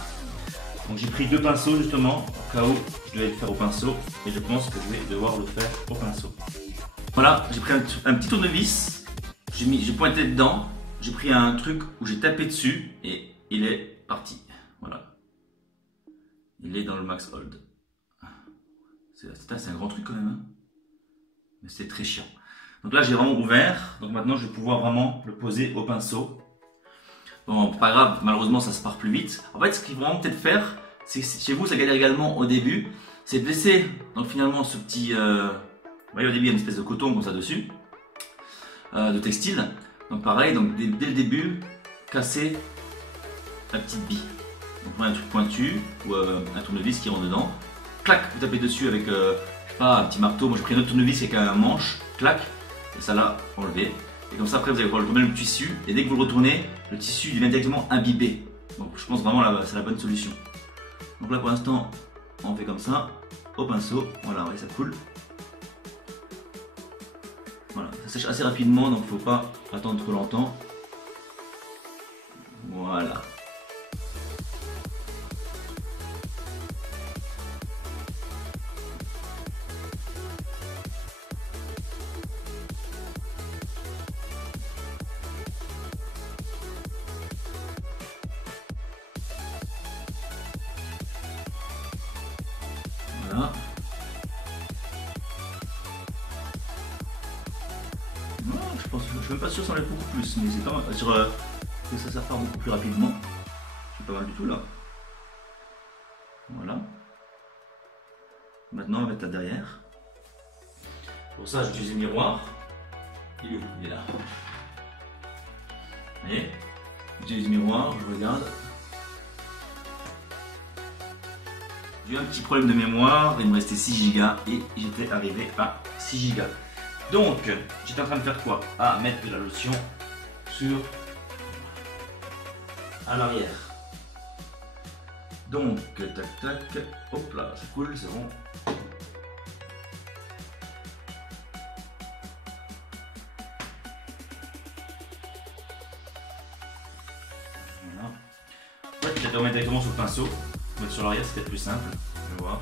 Donc j'ai pris 2 pinceaux justement, au cas où je devais le faire au pinceau, et je pense que je vais devoir le faire au pinceau. Voilà, j'ai pris un petit tournevis, j'ai pointé dedans, j'ai pris un truc où j'ai tapé dessus, et il est parti. Voilà. Il est dans le Max Hold. C'est un grand truc quand même, hein, mais c'est très chiant. Donc là j'ai vraiment ouvert, donc maintenant je vais pouvoir vraiment le poser au pinceau. Bon, pas grave, malheureusement ça se part plus vite. En fait, ce qu'il faut vraiment peut-être faire, c'est que chez vous ça galère également au début, c'est de laisser donc finalement ce petit. Vous voyez, au début il y a une espèce de coton comme ça dessus, de textile. Donc pareil, donc dès le début, casser la petite bille. Donc prenez un truc pointu ou un tournevis qui rentre dedans. Clac, vous tapez dessus avec je sais pas, un petit marteau. Moi j'ai pris un autre tournevis avec un manche, clac, et ça l'a enlevé. Et comme ça après vous allez pouvoir le retourner le tissu, et dès que vous le retournez, le tissu devient directement imbibé. Donc je pense vraiment que c'est la bonne solution. Donc là pour l'instant on fait comme ça, au pinceau, voilà, vous voyez, ça coule. Voilà, ça sèche assez rapidement, donc il ne faut pas attendre trop longtemps. Voilà. Voilà. Non, je suis même pas sûr que ça en est beaucoup plus, mais c'est pas mal. Sur que ça part beaucoup plus rapidement. C'est pas mal du tout là. Voilà. Maintenant on va mettre là derrière. Pour ça j'utilise le miroir. Il est où? Il est là. Vous voyez? J'utilise le miroir, je regarde. J'ai eu un petit problème de mémoire, il me restait 6 Go et j'étais arrivé à 6 Go. Donc, j'étais en train de faire quoi? Ah, mettre de la lotion sur à l'arrière. Donc, tac tac, hop là, c'est cool, c'est bon. Voilà. Ouais, tu vas remettre directement sur le pinceau. Mettre sur l'arrière, c'est peut-être plus simple. Je vais voir.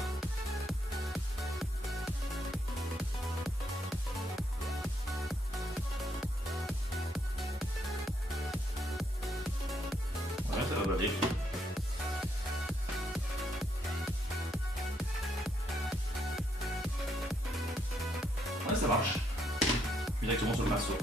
Voilà, ça va blader. Ouais, ça marche. Directement sur le pinceau.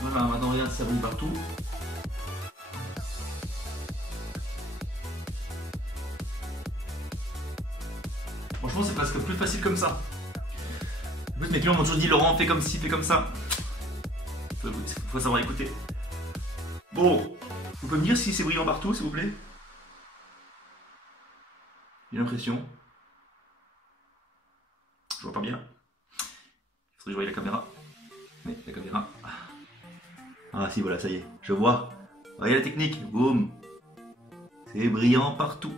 Voilà, maintenant regarde, ça brille partout. Franchement, c'est presque plus facile comme ça. En plus, mes clients m'ont toujours dit Laurent, fais comme ci, fais comme ça. Faut savoir écouter. Bon, vous pouvez me dire si c'est brillant partout, s'il vous plaît? J'ai l'impression. Je vois pas bien. Il faudrait que je voie la caméra. Mais la caméra. Ah si, voilà, ça y est, je vois. Voyez la technique, boum. C'est brillant partout.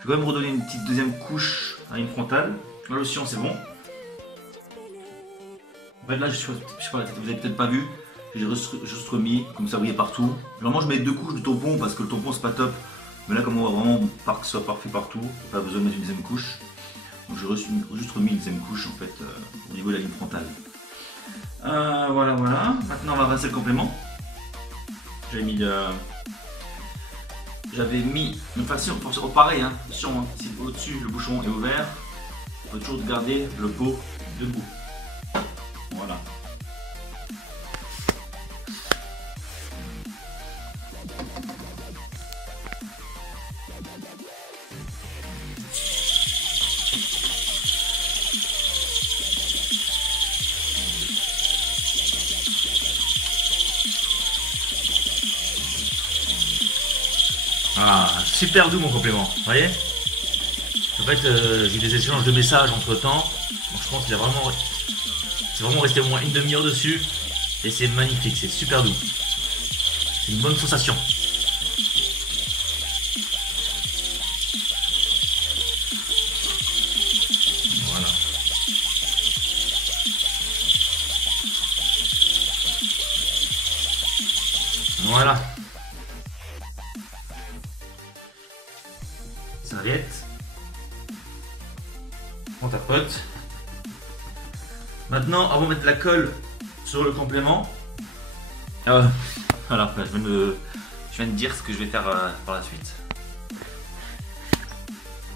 Je vais quand même redonner une petite deuxième couche à une frontale. Là, le cyan, c'est bon. En fait, là, je sais pas, vous avez peut-être pas vu. J'ai juste remis, comme ça, briller partout. Normalement, je mets 2 couches de tampon parce que le tampon, c'est pas top. Mais là, comme on va vraiment que ce soit parfait partout, pas besoin de mettre une deuxième couche. Donc, j'ai juste remis une deuxième couche, en fait, au niveau de la ligne frontale. Voilà, voilà. Maintenant, on va rincer le complément. J'avais mis une façon, pareil, hein, si au-dessus le bouchon est ouvert, on peut toujours garder le pot debout. Voilà. Ah, super doux mon complément, vous voyez? En fait, j'ai eu des échanges de messages entre temps, donc je pense qu'il a vraiment, c'est vraiment resté au moins une demi-heure dessus, et c'est magnifique, c'est super doux. C'est une bonne sensation. Voilà. Voilà. Serviette. On tapote. Maintenant, avant de mettre la colle sur le complément, voilà, je viens de dire ce que je vais faire par la suite.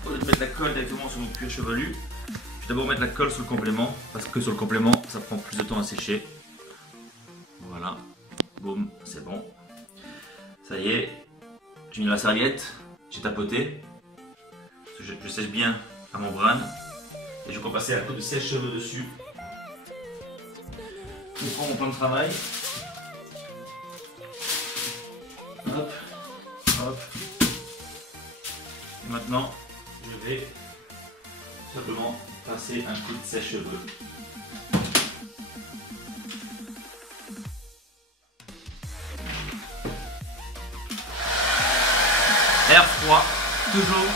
Au lieu de mettre la colle directement sur mon cuir chevelu, je vais d'abord mettre la colle sur le complément, parce que sur le complément, ça prend plus de temps à sécher. Voilà, boum, c'est bon. Ça y est, j'ai mis la serviette, j'ai tapoté. Je sèche bien à membrane et je vais passer à la coupe de sèche-cheveux dessus. Je prends mon plan de travail. Hop, hop. Et maintenant, je vais simplement passer un coup de sèche-cheveux. Air froid, toujours.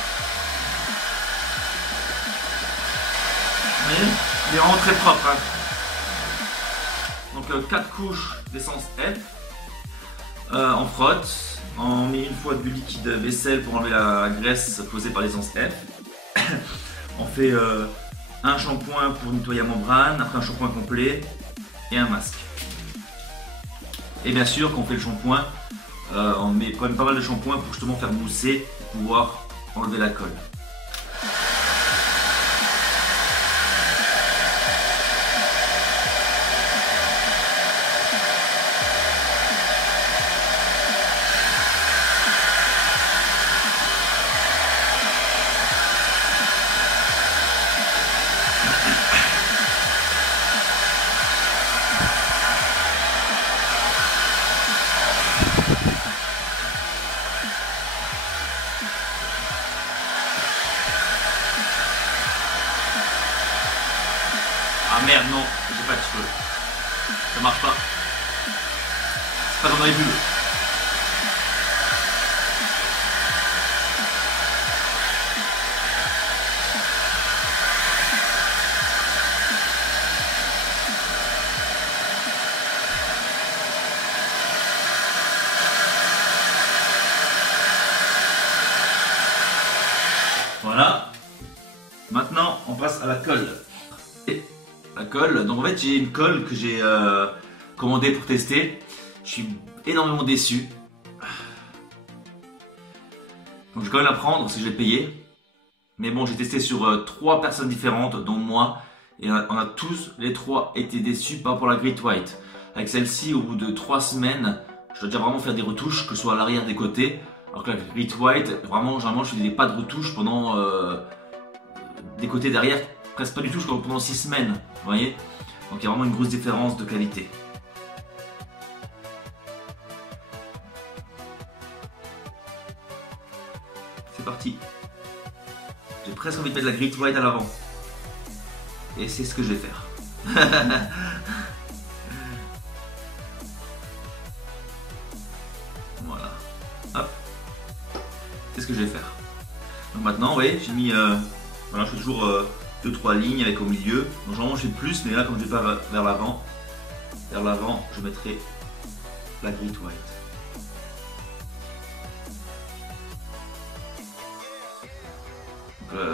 Il est vraiment très propre. Hein. Donc 4 couches d'essence F. On frotte. On met une fois du liquide vaisselle pour enlever la graisse causée par l'essence F. On fait un shampoing pour nettoyer la membrane, après un shampoing complet et un masque. Et bien sûr, quand on fait le shampoing, on met quand même pas mal de shampoing pour justement faire mousser et pouvoir enlever la colle. Pas comme dans les pubs. Voilà. Maintenant, on passe à la colle. Et la colle, donc en fait, j'ai une colle que j'ai commandée pour tester. Je suis énormément déçu. Donc je vais quand même la prendre si je l'ai payée. Mais bon, j'ai testé sur 3 personnes différentes, dont moi. Et on a tous les 3 été déçus par rapport à la Great White. Avec celle-ci, au bout de 3 semaines, je dois déjà vraiment faire des retouches, que ce soit à l'arrière des côtés. Alors que la Great White, vraiment, généralement, je faisais pas de retouches pendant des côtés derrière, presque pas du tout, je crois, pendant 6 semaines. Vous voyez? Donc il y a vraiment une grosse différence de qualité. C'est parti. J'ai presque envie de mettre la Great White à l'avant. Et c'est ce que je vais faire. Voilà. Hop. C'est ce que je vais faire. Donc maintenant, vous voyez, j'ai mis... voilà, je fais toujours 2-3 lignes avec au milieu. Donc normalement je fais plus, mais là comme je vais pas vers l'avant, je mettrai la Great White.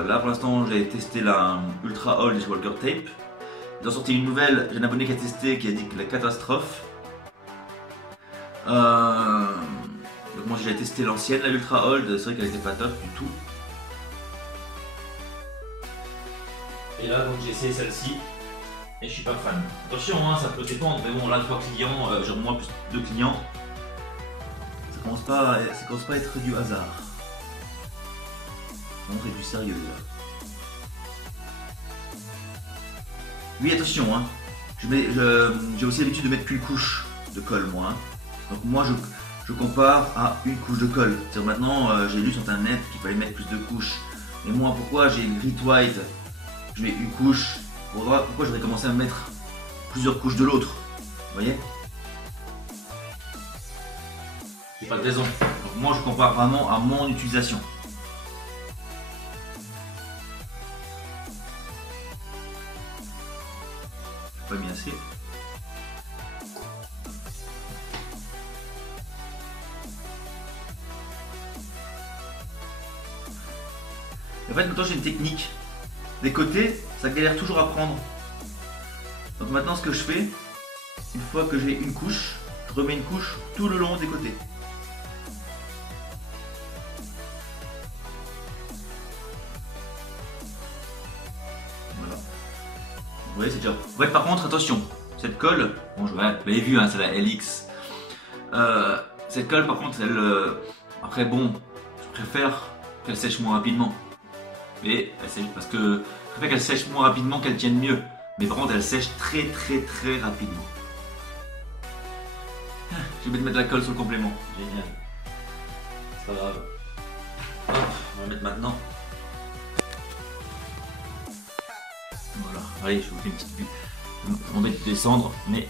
Là pour l'instant j'ai testé la Ultra Old chez Walker Tape. Ils ont sorti une nouvelle, j'ai un abonné qui a testé, qui a dit que la catastrophe. Donc moi j'ai testé l'ancienne, la Ultra Old, c'est vrai qu'elle était pas top du tout. Et là donc j'ai essayé celle-ci et je suis pas fan. Attention hein, ça peut dépendre, mais bon là 3 clients, genre moi plus 2 clients, ça commence pas à être du hasard. On fait du sérieux là. Oui attention hein, j'ai aussi l'habitude de mettre qu'une couche de colle moi. Hein. Donc moi je compare à une couche de colle. Maintenant j'ai lu sur internet qu'il fallait mettre plus de couches. Et moi pourquoi j'ai une Great White, je mets une couche, pourquoi je voudrais commencer à mettre plusieurs couches de l'autre. Vous voyez? J'ai pas de raison. Donc moi je compare vraiment à mon utilisation. Pas mis assez. En fait maintenant j'ai une technique. Des côtés, ça galère toujours à prendre. Donc maintenant ce que je fais, une fois que j'ai une couche, je remets une couche tout le long des côtés. Voilà. Vous voyez, c'est déjà... Ouais, par contre, attention, cette colle, bon, vous l'avez vu, hein, c'est la LX. Cette colle, par contre, elle... après, bon, je préfère qu'elle sèche moins rapidement. Mais elle sèche parce que je préfère qu'elle sèche moins rapidement qu'elle tienne mieux. Mais par contre elle sèche très rapidement. J'ai oublié de mettre la colle sur le complément. Génial. C'est pas grave. Hop, on va la mettre maintenant. Voilà. Allez, je vous fais une petite vue. On va descendre, mais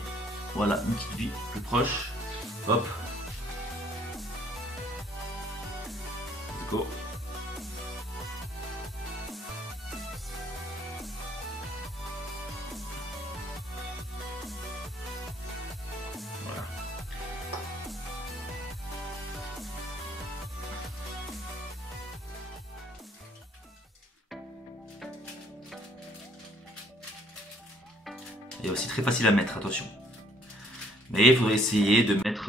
voilà, une petite vue plus proche. Hop. Let's go. Et aussi très facile à mettre, attention. Mais il faudrait essayer de mettre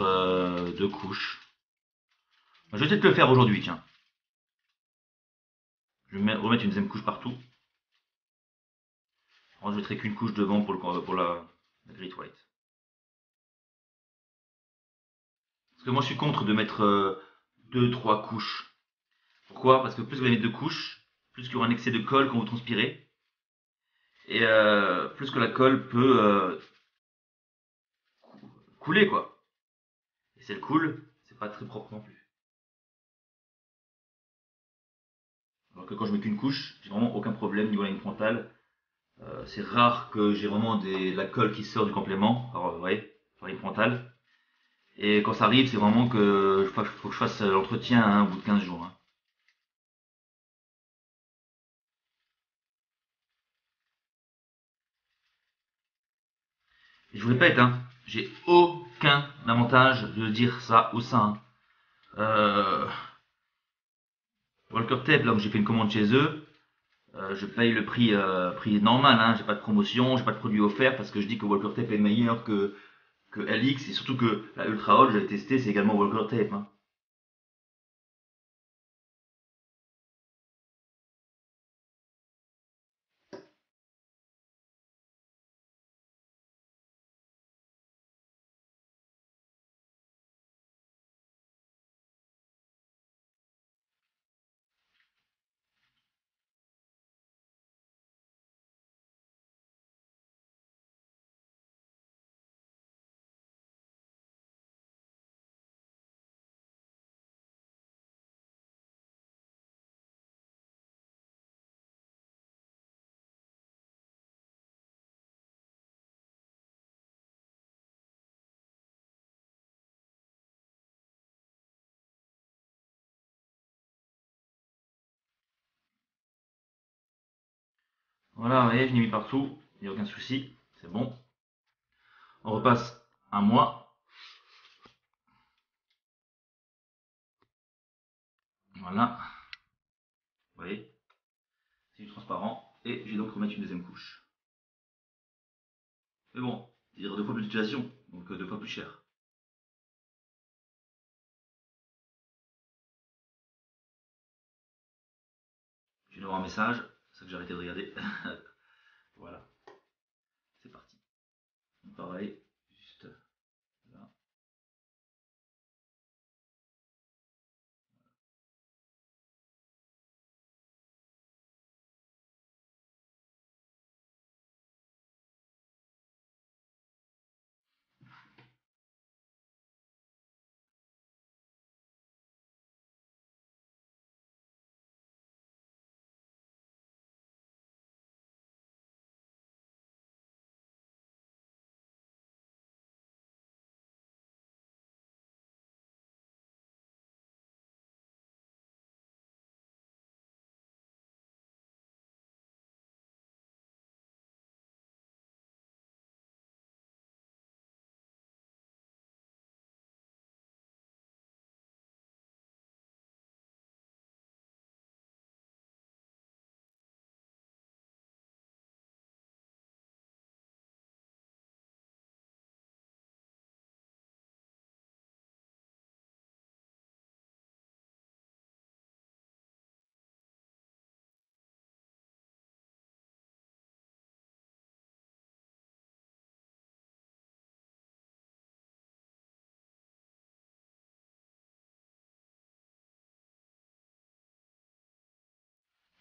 2 couches. Je vais peut-être le faire aujourd'hui, tiens. Je vais remettre une deuxième couche partout. Alors, je mettrai qu'une couche devant pour la Great White. Parce que moi je suis contre de mettre 2-3 couches. Pourquoi? Parce que plus vous allez mettre 2 couches, plus il y aura un excès de colle quand vous transpirez. Et plus que la colle peut couler quoi. Et si elle coule, c'est pas très propre non plus. Alors que quand je mets qu'une couche, j'ai vraiment aucun problème niveau ligne frontale. C'est rare que j'ai vraiment la colle qui sort du complément, alors vous voyez, sur la ligne frontale. Et quand ça arrive, c'est vraiment que faut que je fasse l'entretien hein, au bout de 15 jours. Hein. Et je vous répète, hein, j'ai aucun avantage de dire ça ou ça. Hein. Walker Tape, là où j'ai fait une commande chez eux, je paye le prix normal, hein, j'ai pas de promotion, j'ai pas de produit offert parce que je dis que Walker Tape est meilleur que LX et surtout que la Ultra Haute, j'avais testé, c'est également Walker Tape. Hein. Voilà, vous voyez, je l'ai mis partout, il n'y a aucun souci, c'est bon. On repasse un mois. Voilà, vous voyez, c'est du transparent et je vais donc remettre une deuxième couche. Mais bon, c'est-à-dire 2 fois plus d'utilisation, donc 2 fois plus cher. Je viens d'avoir un message, c'est ça que j'ai arrêté de regarder. Voilà, c'est parti. Pareil, juste là.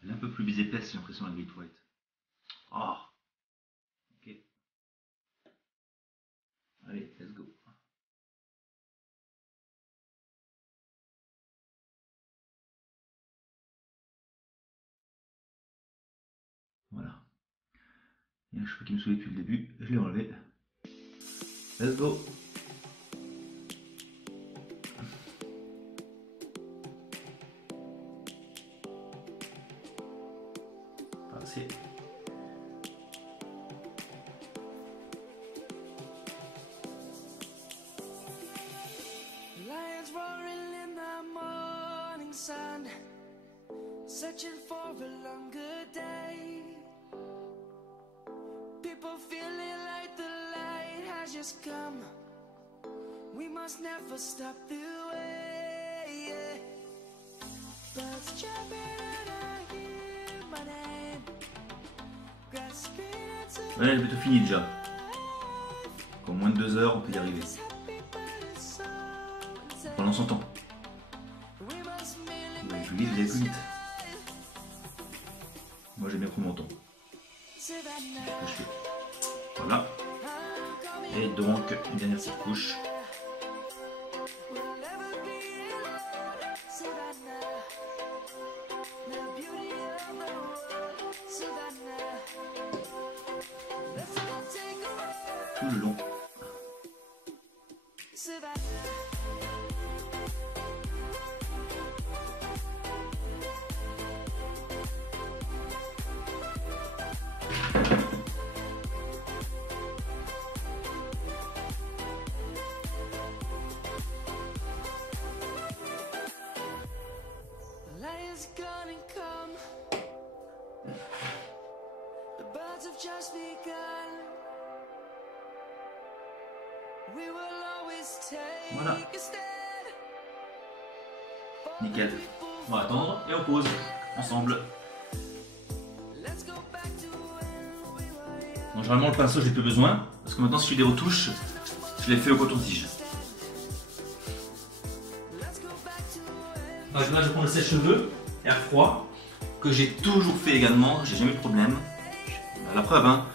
Elle est un peu plus épaisse, j'ai l'impression, la Great White. Oh, ok. Allez, let's go. Voilà. Il y a un cheveu qui me saoulait depuis le début, je l'ai enlevé. Let's go. Passez. Lions roaring in the morning sun, searching for a longer day. People feeling like the light has just come. We must never stop the way. Yeah. Birds jumping and I hear my name. Grasping into Ouais, elle est bientôt finie déjà. En moins de 2 heures, on peut y arriver. Pendant son temps. Vous allez plus vite, vous allez plus vite. Moi j'ai bien pris mon temps. C'est ce que je fais. Voilà. Et donc, une dernière petite couche. Tout le long. that. The light is gonna come. The birds have just begun. We will always take Voilà. a stand. Nickel. On va attendre et on pose ensemble. Let's go back to when we were young. Donc, généralement le pinceau j'ai plus besoin parce que maintenant si je fais des retouches, je les fais au coton-tige. Let's go back to when. Donc là je prends le sèche-cheveux air froid que j'ai toujours fait également, j'ai jamais eu de problème. La preuve hein,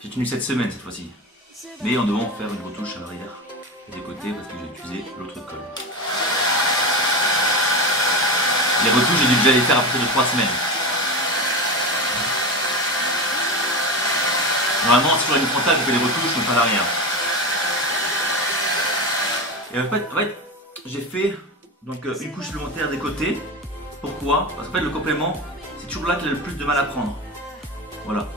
j'ai tenu cette semaine cette fois-ci. Mais en devant faire une retouche à l'arrière et des côtés parce que j'ai utilisé l'autre colle. Les retouches j'ai dû déjà les faire après de 3 semaines. Normalement sur une frontale je fais les retouches mais pas à l'arrière. Et en fait j'ai fait donc, une couche supplémentaire des côtés. Pourquoi? Parce qu'en fait le complément c'est toujours là qu'il a le plus de mal à prendre. Voilà.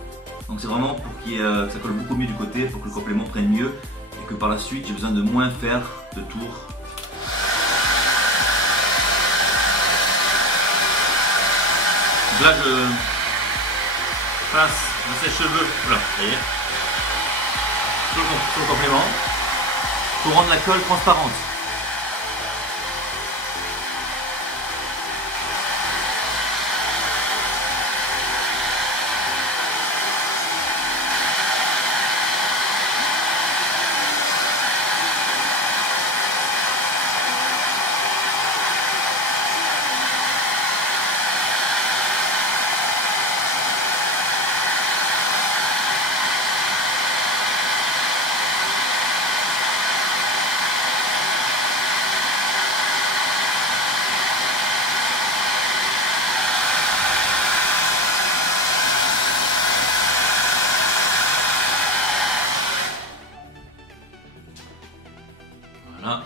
Donc c'est vraiment pour que ça colle beaucoup mieux du côté, pour que le complément prenne mieux et que par la suite j'ai besoin de moins faire de tours. Donc là je passe le sèche-cheveux, voilà, ça y est, sur le complément pour rendre la colle transparente. Voilà.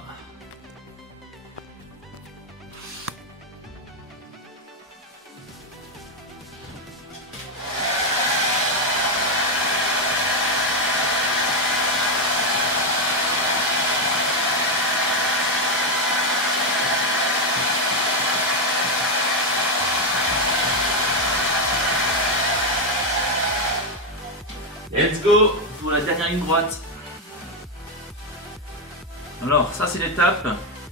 Let's go pour la dernière ligne droite. Alors ça c'est l'étape.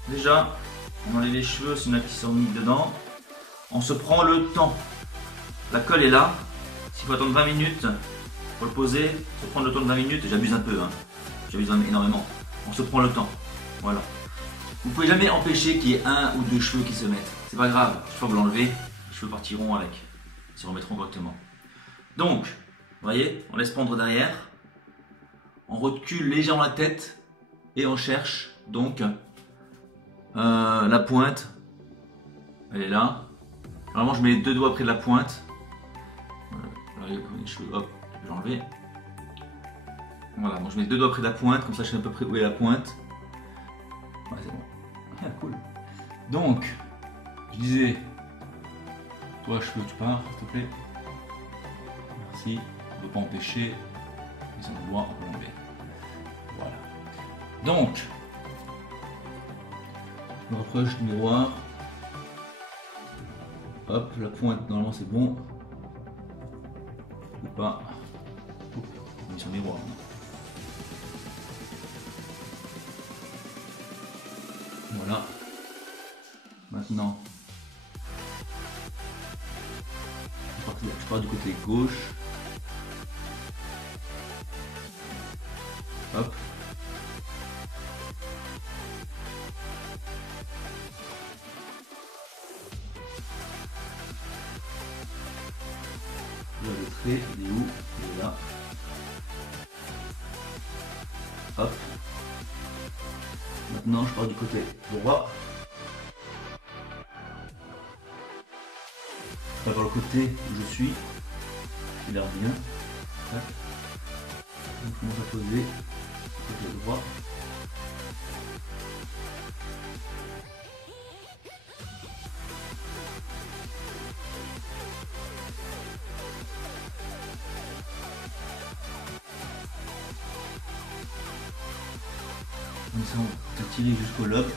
Déjà on enlève les cheveux s'il y en a qui sont mis dedans. On se prend le temps. La colle est là. S'il faut attendre 20 minutes pour le poser, se prendre le temps de 20 minutes, j'abuse un peu hein. J'abuse énormément. On se prend le temps. Voilà. Vous pouvez jamais empêcher qu'il y ait 1 ou 2 cheveux qui se mettent. C'est pas grave. Une fois que vous l'enlevez, les cheveux partiront avec. Ils se remettront correctement. Donc, vous voyez, on laisse prendre derrière. On recule légèrement la tête. Et on cherche donc la pointe. Elle est là. Normalement je mets les 2 doigts près de la pointe. Voilà, les cheveux, hop, je vais l'enlever. Voilà, donc je mets les 2 doigts près de la pointe, comme ça je sais à peu près où est la pointe. Ouais, c'est bon. Ah, cool. Donc, je disais, toi cheveux tu pars, s'il te plaît. Merci. On ne peut pas empêcher. Ils ont le doigt, on peut l'enlever. Voilà. Donc, je me rapproche du miroir. Hop, la pointe, normalement c'est bon. Ou pas. On est sur le miroir. Voilà. Maintenant, je pars du côté gauche. Hop. Le trait, il est où? Il est là. Hop. Maintenant, je pars du côté droit. Je pars par le côté où je suis. Il a l'air bien. Tac. Donc, je commence à poser. Côté droit. Comme ça, on va tirer jusqu'au lobe.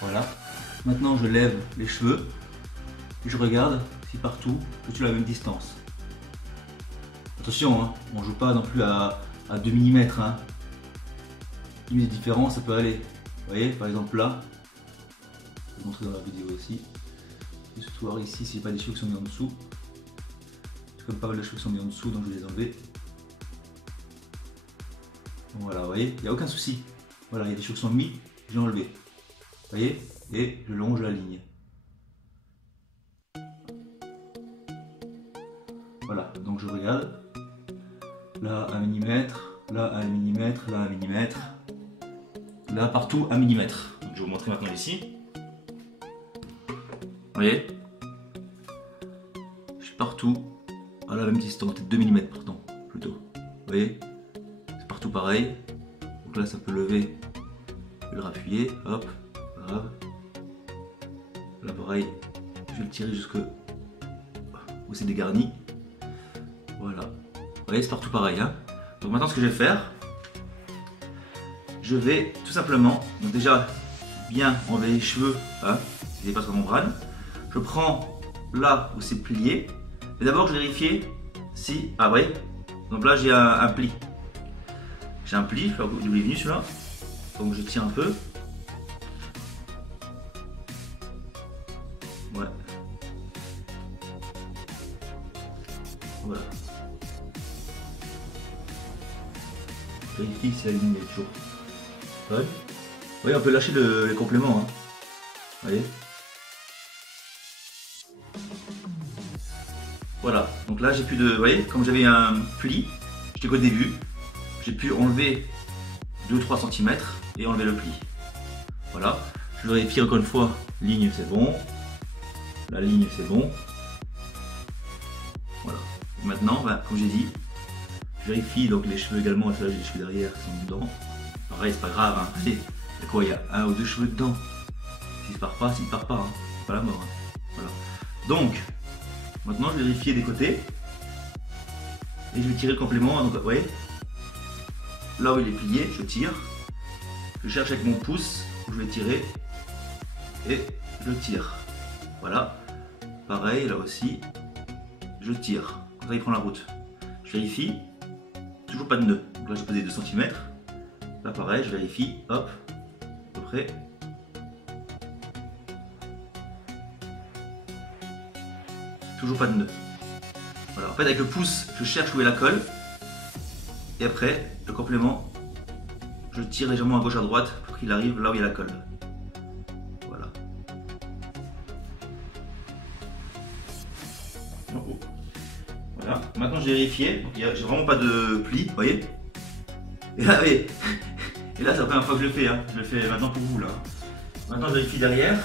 Voilà. Maintenant, je lève les cheveux et je regarde si partout je suis à la même distance. Attention, hein, on ne joue pas non plus à 2 mm. Hein. Il y a des différences, ça peut aller. Vous voyez, par exemple là, je vais vous montrer dans la vidéo aussi. Juste voir ici s'il n'y a pas des cheveux qui sont mis en dessous. C'est comme pas mal de cheveux qui sont mis en dessous, donc je vais les enlever. Voilà, vous voyez, il n'y a aucun souci. Voilà, il y a des cheveux qui sont mis, j'ai enlevé. Vous voyez, et je longe la ligne. Voilà, donc je regarde. Là 1 mm, là 1 mm, là 1 mm. Là partout 1 mm. Donc, je vais vous montrer maintenant ici. Vous voyez, je suis partout à la même distance, peut-être 2 mm pourtant, plutôt. Vous voyez, c'est partout pareil. Donc là ça peut lever, je vais le rappuyer, hop, grave. Là pareil, je vais le tirer jusque où c'est dégarni. Voilà, vous voyez c'est partout pareil. Hein. Donc maintenant ce que je vais faire, je vais tout simplement, donc déjà bien enlever les cheveux, hein, qui dépassent la membrane. Je prends là où c'est plié, et d'abord je vérifie si, ah oui, donc là j'ai un pli. J'ai un pli, il est venu celui-là, donc je tire un peu. Ouais. Voilà. Je vérifie si la ligne est toujours bonne. Oui, on peut lâcher les compléments. Hein. Vous voyez. Voilà, donc là j'ai plus de... Vous voyez, comme j'avais un pli, j'étais qu'au début, j'ai pu enlever 2-3 cm et enlever le pli. Voilà, je vérifie encore une fois, ligne c'est bon, la ligne c'est bon. Voilà, et maintenant, bah, comme j'ai dit, je vérifie donc les cheveux également, là j'ai les cheveux derrière qui sont dedans. Pareil, c'est pas grave, hein. Il y a quoi, il y a 1 ou 2 cheveux dedans. S'il ne part pas, s'il ne part pas, hein. C'est pas la mort. Hein. Voilà. Donc, maintenant je vais vérifier des côtés et je vais tirer le complément. Donc, vous voyez, là où il est plié, je tire. Je cherche avec mon pouce où je vais tirer et je tire. Voilà. Pareil, là aussi, je tire. Comme ça, il prend la route. Je vérifie. Toujours pas de nœud. Donc là, j'ai posé 2 cm. Là, pareil, je vérifie. Hop, à peu près. Toujours pas de nœud. Voilà, en fait avec le pouce, je cherche où est la colle. Et après, le complément, je tire légèrement à gauche à droite pour qu'il arrive là où il y a la colle. Voilà. Voilà. Maintenant je vais vérifier. J'ai vraiment pas de pli, vous voyez. Et là, oui. Et là c'est la première fois que je le fais. Hein. Je le fais maintenant pour vous là. Maintenant je vérifie derrière.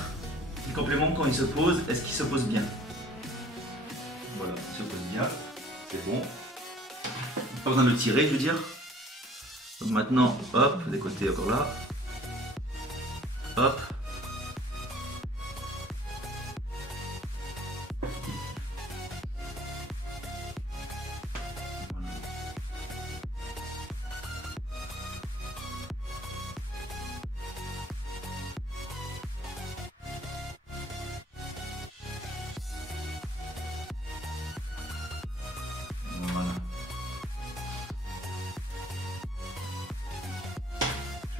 Le complément quand il se pose, est-ce qu'il se pose bien? Voilà, il se pose bien, c'est bon. Pas besoin de le tirer, je veux dire. Donc maintenant, hop, des côtés encore là. Hop.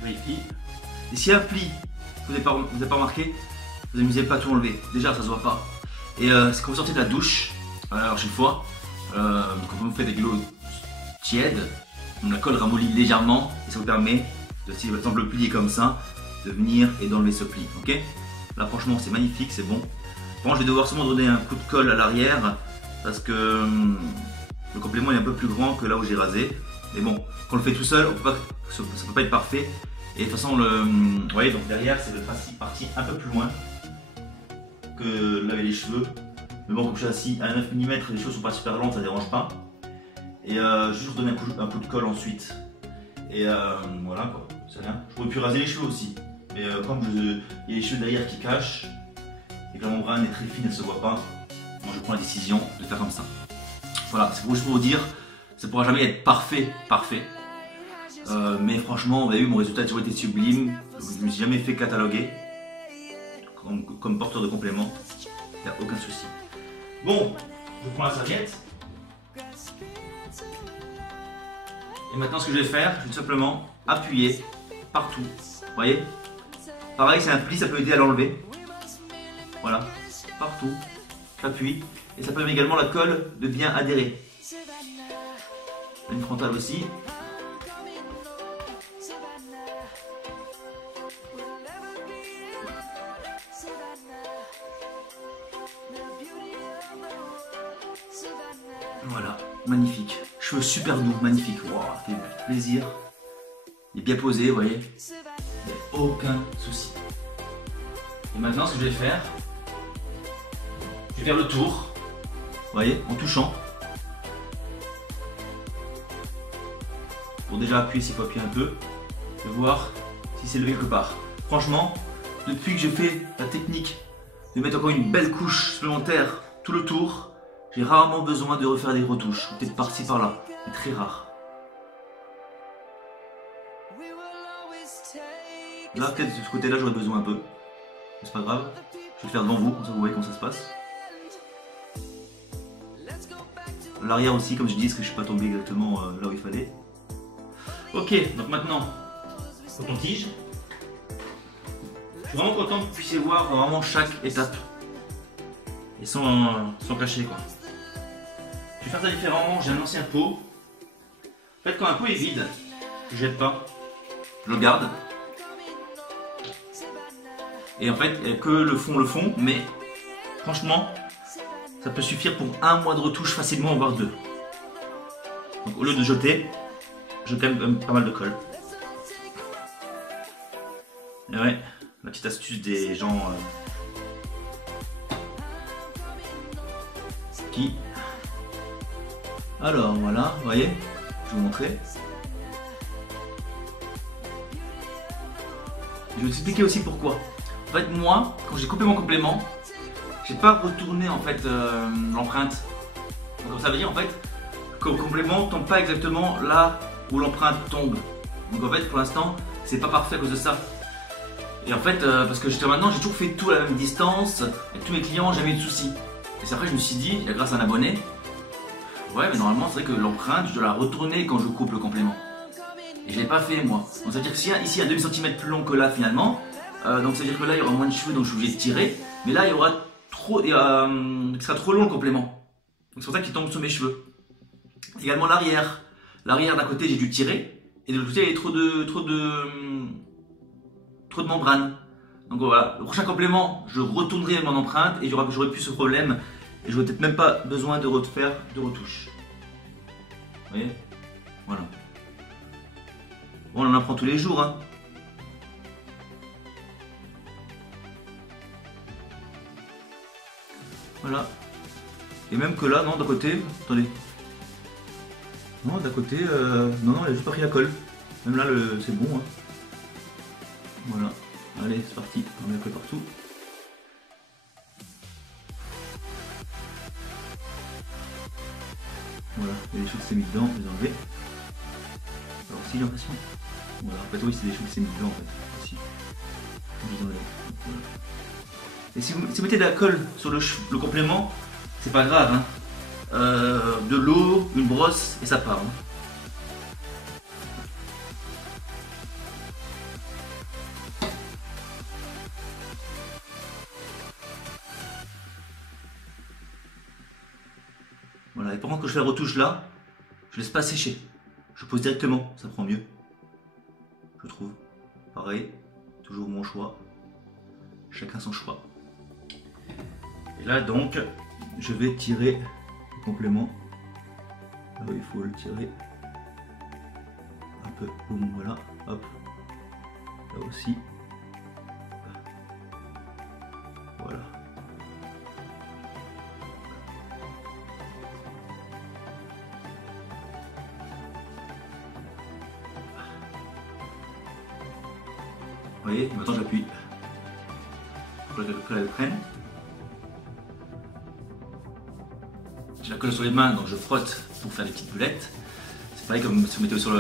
Vérifie. Et s'il y a un pli, vous n'avez pas remarqué, vous n'amusez pas à tout enlever. Déjà, ça se voit pas. Et c'est quand vous sortez de la douche, alors chaque fois, quand vous faites de l'eau tiède, la colle ramollit légèrement et ça vous permet, de, si par exemple le pli est comme ça, de venir et d'enlever ce pli. Ok? Là, franchement, c'est magnifique, c'est bon. Bon, je vais devoir sûrement donner un coup de colle à l'arrière parce que le complément est un peu plus grand que là où j'ai rasé. Mais bon, quand on le fait tout seul, ça ne peut pas être parfait. Et de toute façon, vous voyez, donc derrière, c'est parti un peu plus loin que laver les cheveux. Mais bon, comme je suis assis à 9 mm, les cheveux sont pas super longs, ça ne dérange pas. Et juste donner un coup de colle ensuite. Et voilà quoi, c'est rien. Je pourrais plus raser les cheveux aussi. Mais comme il y a les cheveux derrière qui cachent et que la membrane est très fine, elle ne se voit pas, moi je prends la décision de faire comme ça. Voilà, c'est juste pour vous dire, ça ne pourra jamais être parfait. Mais franchement, vous avez vu, mon résultat a toujours été sublime. Je ne me suis jamais fait cataloguer comme porteur de complément. Il n'y a aucun souci. Bon, je prends la serviette. Et maintenant, ce que je vais faire, je vais tout simplement appuyer partout. Vous voyez? Pareil, c'est un pli, ça peut aider à l'enlever. Voilà, partout. J'appuie. Et ça permet également la colle de bien adhérer. Une frontale aussi. Voilà, magnifique. Cheveux super doux, magnifique. Wow, ça fait plaisir. Il est bien posé, vous voyez. Il n'y a aucun souci. Et maintenant, ce que je vais faire, je vais faire le tour. Vous voyez, en touchant. Pour déjà appuyer, s'il faut appuyer un peu. Et voir si c'est levé quelque part. Franchement, depuis que je fais la technique de mettre encore une belle couche supplémentaire tout le tour, j'ai rarement besoin de refaire des retouches. Peut-être par-ci par-là, mais très rare. Là, peut-être de ce côté-là, j'aurais besoin un peu. Mais c'est pas grave. Je vais le faire devant vous, comme ça vous voyez comment ça se passe. L'arrière aussi, comme je dis, parce que je ne suis pas tombé exactement là où il fallait. Ok, donc maintenant, coton-tige. Je suis vraiment content que vous puissiez voir vraiment chaque étape. Et sans cacher quoi. Je vais faire ça différemment, j'ai un ancien pot. En fait, quand un pot est vide, je ne jette pas. Je le garde. Et en fait, que le fond, mais franchement, ça peut suffire pour un mois de retouche facilement, voire 2. Donc au lieu de jeter, je mets quand même pas mal de colle. Et ouais, la petite astuce des gens qui... Alors voilà, vous voyez, je vais vous montrer. Je vais vous expliquer aussi pourquoi. En fait, moi, quand j'ai coupé mon complément, j'ai pas retourné en fait l'empreinte. Donc ça veut dire en fait que le complément tombe pas exactement là où l'empreinte tombe. Donc en fait, pour l'instant, c'est pas parfait à cause de ça. Et en fait, parce que jusqu'à maintenant, j'ai toujours fait tout à la même distance, avec tous mes clients, jamais eu de soucis. Et c'est après, je me suis dit, grâce à un abonné, ouais, mais normalement, c'est vrai que l'empreinte, je dois la retourner quand je coupe le complément. Et je l'ai pas fait moi. Donc ça veut dire que ici, il y a 2 cm plus long que là finalement. Donc ça veut dire que là, il y aura moins de cheveux, donc je suis obligé de tirer. Mais là, il y aura trop, il sera trop long le complément. Donc c'est pour ça qu'il tombe sur mes cheveux. Également l'arrière. L'arrière d'un côté, j'ai dû tirer. Et de l'autre côté, il y avait trop de membrane. Donc voilà, le prochain complément, je retournerai mon empreinte et j'aurai plus ce problème. Et j'aurai peut-être même pas besoin de refaire de retouche. Vous voyez? Voilà. Bon, on en apprend tous les jours, hein. Voilà. Et même que là, non, d'un côté, attendez. Non, d'un côté, non, il a juste pas pris la colle. Même là, c'est bon, hein. Voilà. Allez, c'est parti. On met la colle partout. Voilà, il y a des choses qui s'est mis dedans, je les enlever. Alors si j'ai l'impression. Voilà, en fait oui c'est des choses qui s'est mis dedans en fait. Ici. Voilà. Et si vous mettez de la colle sur le complément, c'est pas grave hein. De l'eau, une brosse et ça part. Hein. Voilà, et par contre quand je fais la retouche là, je laisse pas sécher. Je pose directement, ça prend mieux. Je trouve. Pareil, toujours mon choix. Chacun son choix. Et là donc, je vais tirer le complément. Là où il faut le tirer. Un peu, boum, voilà, hop. Là aussi. Voilà. Vous voyez, maintenant j'appuie pour que la colle prenne. J'ai la colle sur les mains, donc je frotte pour faire des petites boulettes. C'est pareil comme si vous mettez sur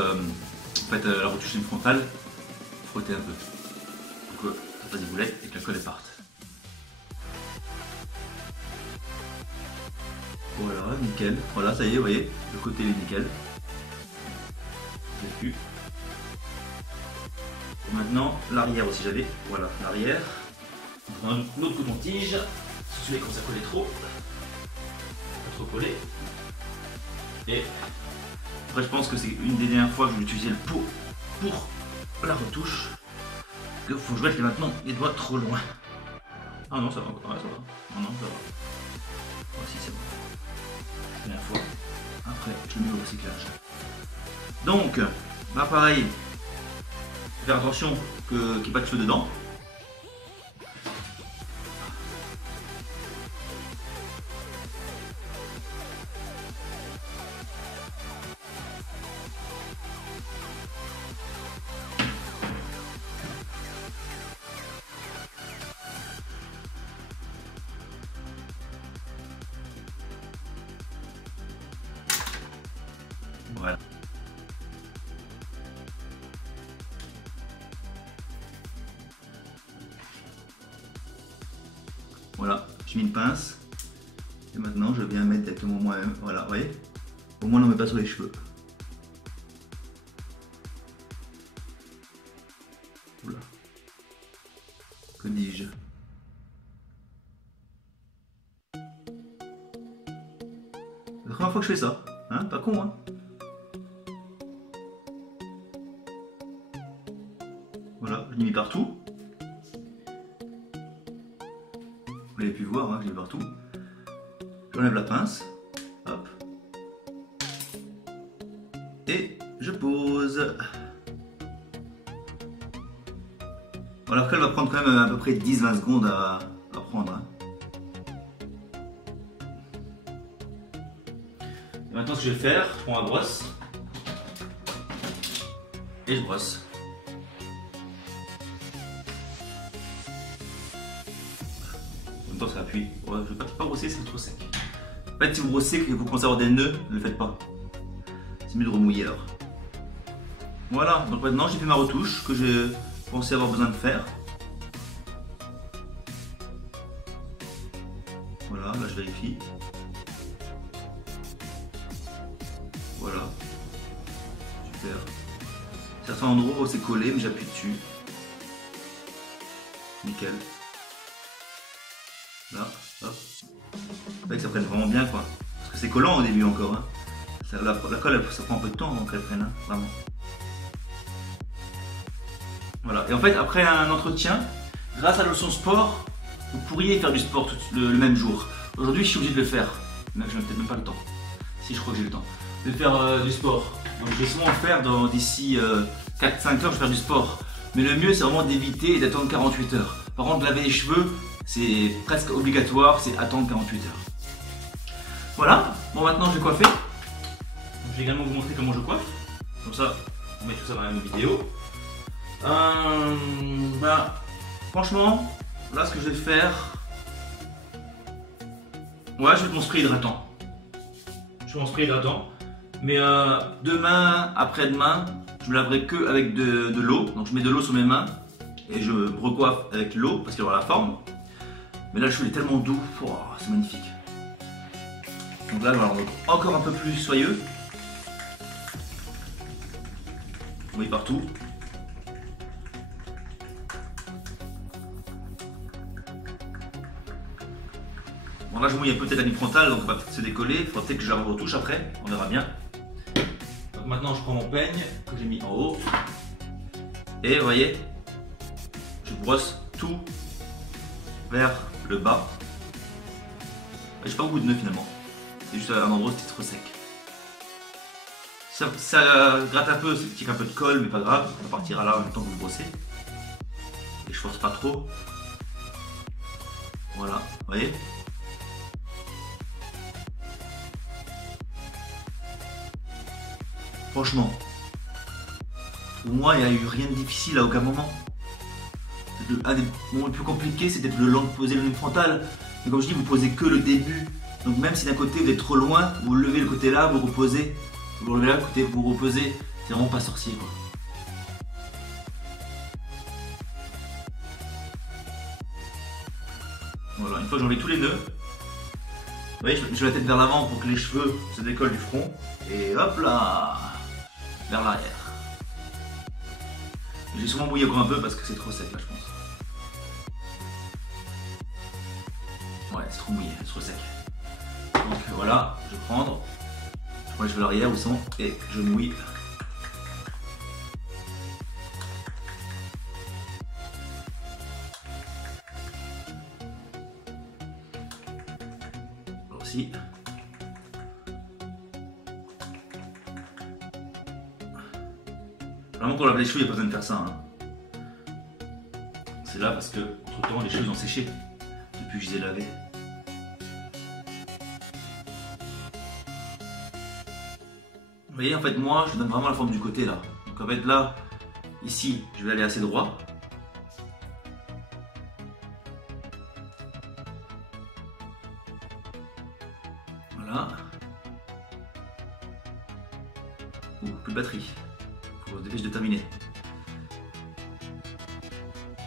faites la retouche une frontale, frottez un peu pour que ça fasse des boulettes et que la colle parte. Voilà, nickel. Voilà, ça y est, vous voyez, le côté est nickel. Plus. Maintenant, l'arrière aussi j'avais. Voilà, l'arrière. On prend un autre coton-tige. Celui-là comme ça collait trop. Pas trop collé. Et après, je pense que c'est une des dernières fois que je vais utiliser le pot pour la retouche. Il faut que je mette maintenant les doigts trop loin. Ah non, ça va encore. Ouais, ça va. Non, non, ça va. Voici, c'est bon. Dernière fois. Après, je le mets au recyclage. Donc, là pareil, faire attention qu'il n'y ait pas de feu dedans. Voilà. Voilà, j'ai mis une pince. Et maintenant je viens mettre directement moi-même. Voilà, vous voyez? Au moins on n'en met pas sur les cheveux. Oula. Que dis-je? C'est la première fois que je fais ça. Hein? Pas con, hein? Voilà, je l'ai mis partout. Vous l'avez pu voir, hein, je l'ai mis partout. J'enlève la pince. Hop. Et je pose. Voilà, après elle va prendre quand même à peu près 10-20 secondes à prendre. Hein. Et maintenant ce que je vais faire, je prends ma brosse. Et je brosse. En même temps ça appuie. Ouais, je ne vais pas brosser, c'est trop sec. En fait si vous brossez et que vous commencez à avoir des nœuds, ne le faites pas. C'est mieux de remouiller alors. Voilà, donc maintenant j'ai fait ma retouche que j'ai pensé avoir besoin de faire. Voilà, là je vérifie. Voilà. Super. Certains endroits où c'est collé mais j'appuie dessus. Nickel. Là, hop. C'est vrai que ça prenne vraiment bien quoi. Parce que c'est collant au début encore. Hein. La colle, ça prend un peu de temps avant qu'elle prenne, hein, vraiment. Voilà, et en fait, après un entretien, grâce à la leçon sport, vous pourriez faire du sport le même jour. Aujourd'hui, je suis obligé de le faire. Mais je n'ai peut-être même pas le temps. Si, je crois que j'ai le temps. De faire du sport. Donc, je vais souvent faire d'ici 4-5 heures, je vais faire du sport. Mais le mieux, c'est vraiment d'éviter et d'attendre 48 heures. Par contre, laver les cheveux, c'est presque obligatoire, c'est attendre 48 heures. Voilà, bon, maintenant, je vais coiffer. Je vais également vous montrer comment je coiffe. Comme ça, on met tout ça dans la même vidéo. Franchement, là ce que je vais faire, ouais, je vais mon spray hydratant. Je fais mon spray hydratant, mais demain, après-demain, je me laverai que avec de l'eau. Donc je mets de l'eau sur mes mains et je me recoiffe avec l'eau parce qu'il aura la forme. Mais là, le cheveu est tellement doux, oh, c'est magnifique. Donc là, je vais le rendre encore un peu plus soyeux. Vous voyez partout. Bon là je mouille peut-être à mi-frontale donc ça va peut-être se décoller, il faudra peut-être que je la retouche après, on verra bien. Donc maintenant je prends mon peigne que j'ai mis en haut et vous voyez, je brosse tout vers le bas. J'ai pas beaucoup de nœuds finalement, c'est juste un endroit où c'est trop sec. Ça gratte un peu, c'est petit un peu de colle mais pas grave, ça partira là en même temps que vous brossez. Et je force pas trop. Voilà, vous voyez. Franchement, pour moi, il n'y a eu rien de difficile à aucun moment. Un des moments les plus compliqués, c'est peut-être le long de poser le frontal. Mais comme je dis, vous posez que le début. Donc même si d'un côté vous êtes trop loin, vous levez le côté là, vous reposez. Vous levez là, le côté vous reposez. C'est vraiment pas sorcier quoi. Voilà, une fois que j'ai enlevé tous les nœuds, vous voyez, je mets la tête vers l'avant pour que les cheveux se décollent du front. Et hop là, vers l'arrière. J'ai sûrement mouillé encore un peu parce que c'est trop sec là, je pense. Ouais, c'est trop mouillé, c'est trop sec. Donc voilà, je vais prendre, je prends les cheveux à l'arrière où ils sont et je mouille. Aussi. Vraiment pour laver les cheveux, il n'y a pas besoin de faire ça. Hein. C'est là parce que entre temps les cheveux ont séché depuis que je les ai lavés. Vous voyez, en fait moi je donne vraiment la forme du côté là. Donc en fait là, ici je vais aller assez droit. Voilà. Ouh, plus de batterie. Faut dépêcher de terminer.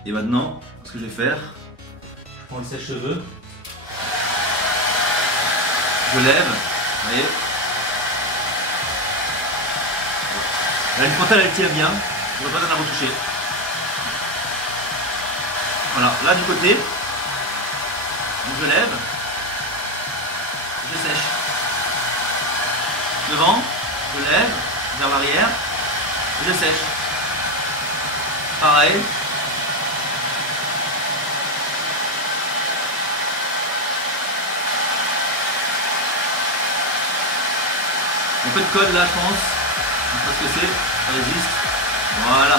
Et maintenant, ce que je vais faire, je prends le sèche-cheveux, je lève, vous voyez. La ligne frontale elle tient bien, on ne va pas en la retoucher. Voilà, là du côté, donc je lève, je sèche. Devant, je lève, vers l'arrière, et je sèche. Pareil. Un peu de colle là je pense, je sais pas ce que c'est, ça résiste, voilà.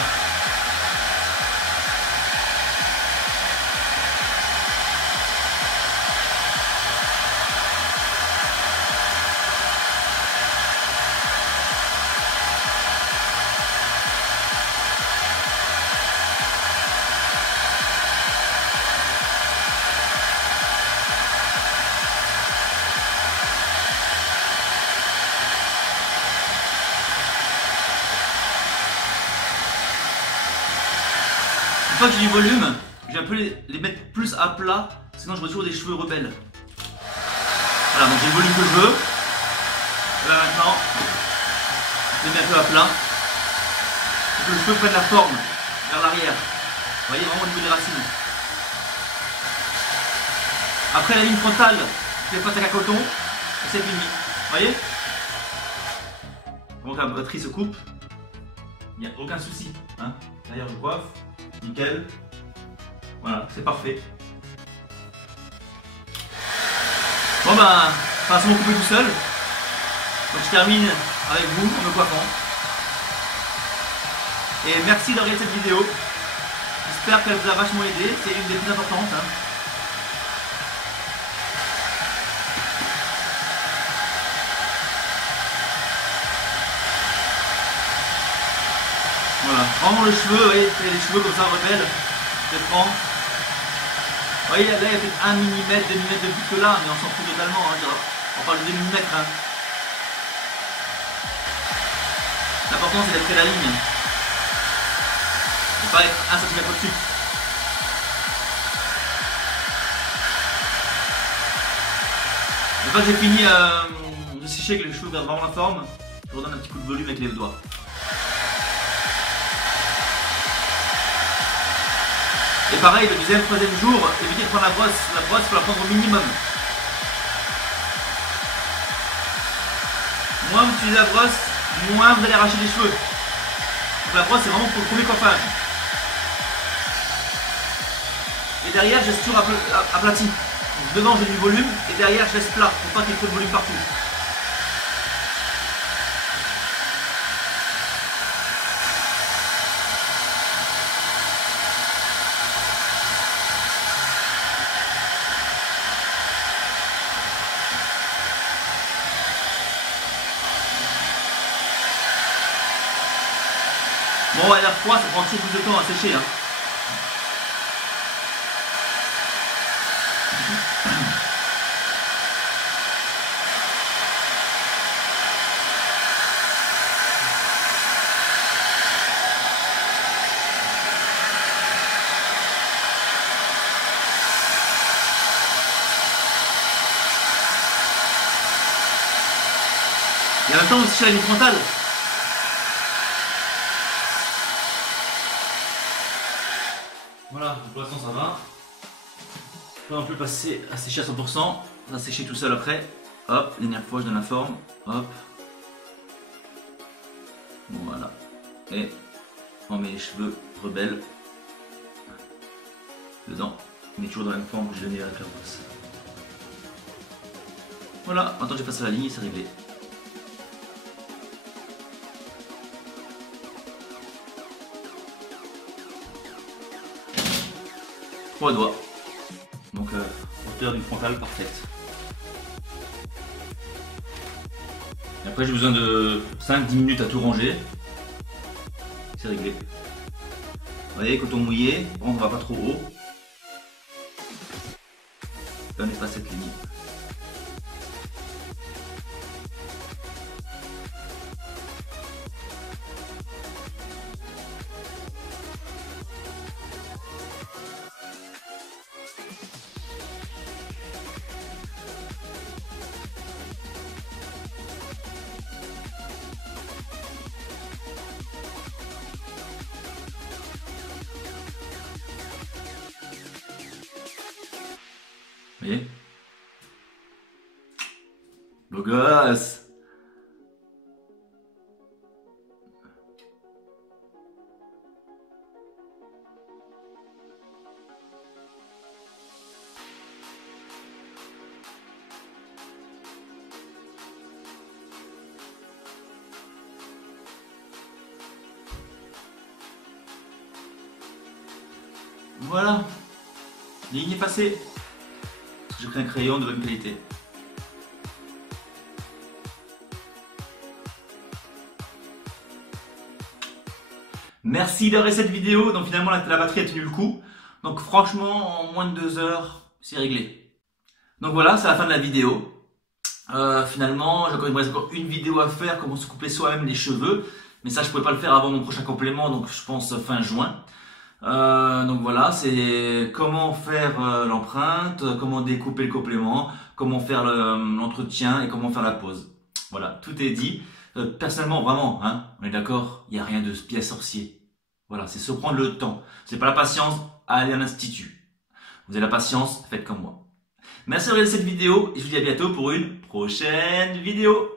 Une fois que j'ai du volume, je vais un peu les mettre plus à plat, sinon je vois toujours des cheveux rebelles. Voilà, donc j'ai le volume que je veux. Et là maintenant, je les mets un peu à plat. Pour que le cheveu prenne la forme vers l'arrière. Vous voyez, vraiment au niveau des racines. Après la ligne frontale, je fais face à la coton, et c'est fini. Vous voyez? Donc la batterie se coupe. Il n'y a aucun souci. Hein. D'ailleurs je coiffe. Nickel. Voilà, c'est parfait. Bon ben, ça va se m'occuper tout seul. Donc je termine avec vous en me coiffant. Et merci d'avoir regardé cette vidéo. J'espère qu'elle vous a vachement aidé. C'est une des plus importantes. Hein. Voilà, vraiment le cheveu, vous voyez, les cheveux comme ça rebelles, je les prends. Vous voyez, là il y a peut-être 1 mm, 2 mm de plus que là, mais on s'en fout totalement, hein, on parle de 2 mm. Hein. L'important c'est d'être près de la ligne. Et pas être 1 cm au-dessus. Une fois que j'ai fini de sécher, que les cheveux gardent vraiment la forme, je redonne un petit coup de volume avec les doigts. Et pareil, le deuxième, troisième jour, évitez de prendre la brosse. La brosse, il faut la prendre au minimum. Moins vous utilisez la brosse, moins vous allez arracher les cheveux. Donc la brosse, c'est vraiment pour le premier coiffage. Et derrière, je laisse toujours aplati. Donc devant, j'ai du volume, et derrière, je laisse plat, pour pas qu'il y ait trop de volume partout. Bon, à l'air froid, ça prend toujours plus de temps à sécher. Hein. Et en même temps, on séche la ligne frontale. Voilà, pour l'instant ça va. Là, on peut passer à sécher à 100%. Ça va sécher tout seul après. Hop, dernière fois, je donne la forme. Hop. Voilà. Et on met les cheveux rebelles dedans. Mais toujours dans la même forme que je l'ai mis avec la brosse. Voilà, maintenant j'ai passé la ligne et c'est réglé. Trois doigts. Donc hauteur d'une frontale parfaite. Et après j'ai besoin de 5-10 minutes à tout ranger. C'est réglé. Vous voyez, coton mouillé, on ne va pas trop haut. Là on n'est pas cette ligne. Vous voyez? Beau gosse! Voilà, ligne effacée. J'ai pris un crayon de bonne qualité. Merci d'avoir regardé cette vidéo. Donc finalement la batterie a tenu le coup. Donc franchement en moins de 2 heures c'est réglé. Donc voilà, c'est la fin de la vidéo. Finalement il me reste encore une vidéo à faire, comment se couper soi-même les cheveux. Mais ça je ne pouvais pas le faire avant mon prochain complément, donc je pense fin juin. Donc voilà, c'est comment faire l'empreinte, comment découper le complément, comment faire l'entretien et comment faire la pose. Voilà, tout est dit. Personnellement, vraiment, hein, on est d'accord, il n'y a rien de bien sorcier. Voilà, c'est se prendre le temps. C'est pas la patience, allez à l'institut. Vous avez la patience, faites comme moi. Merci d'avoir regardé cette vidéo et je vous dis à bientôt pour une prochaine vidéo.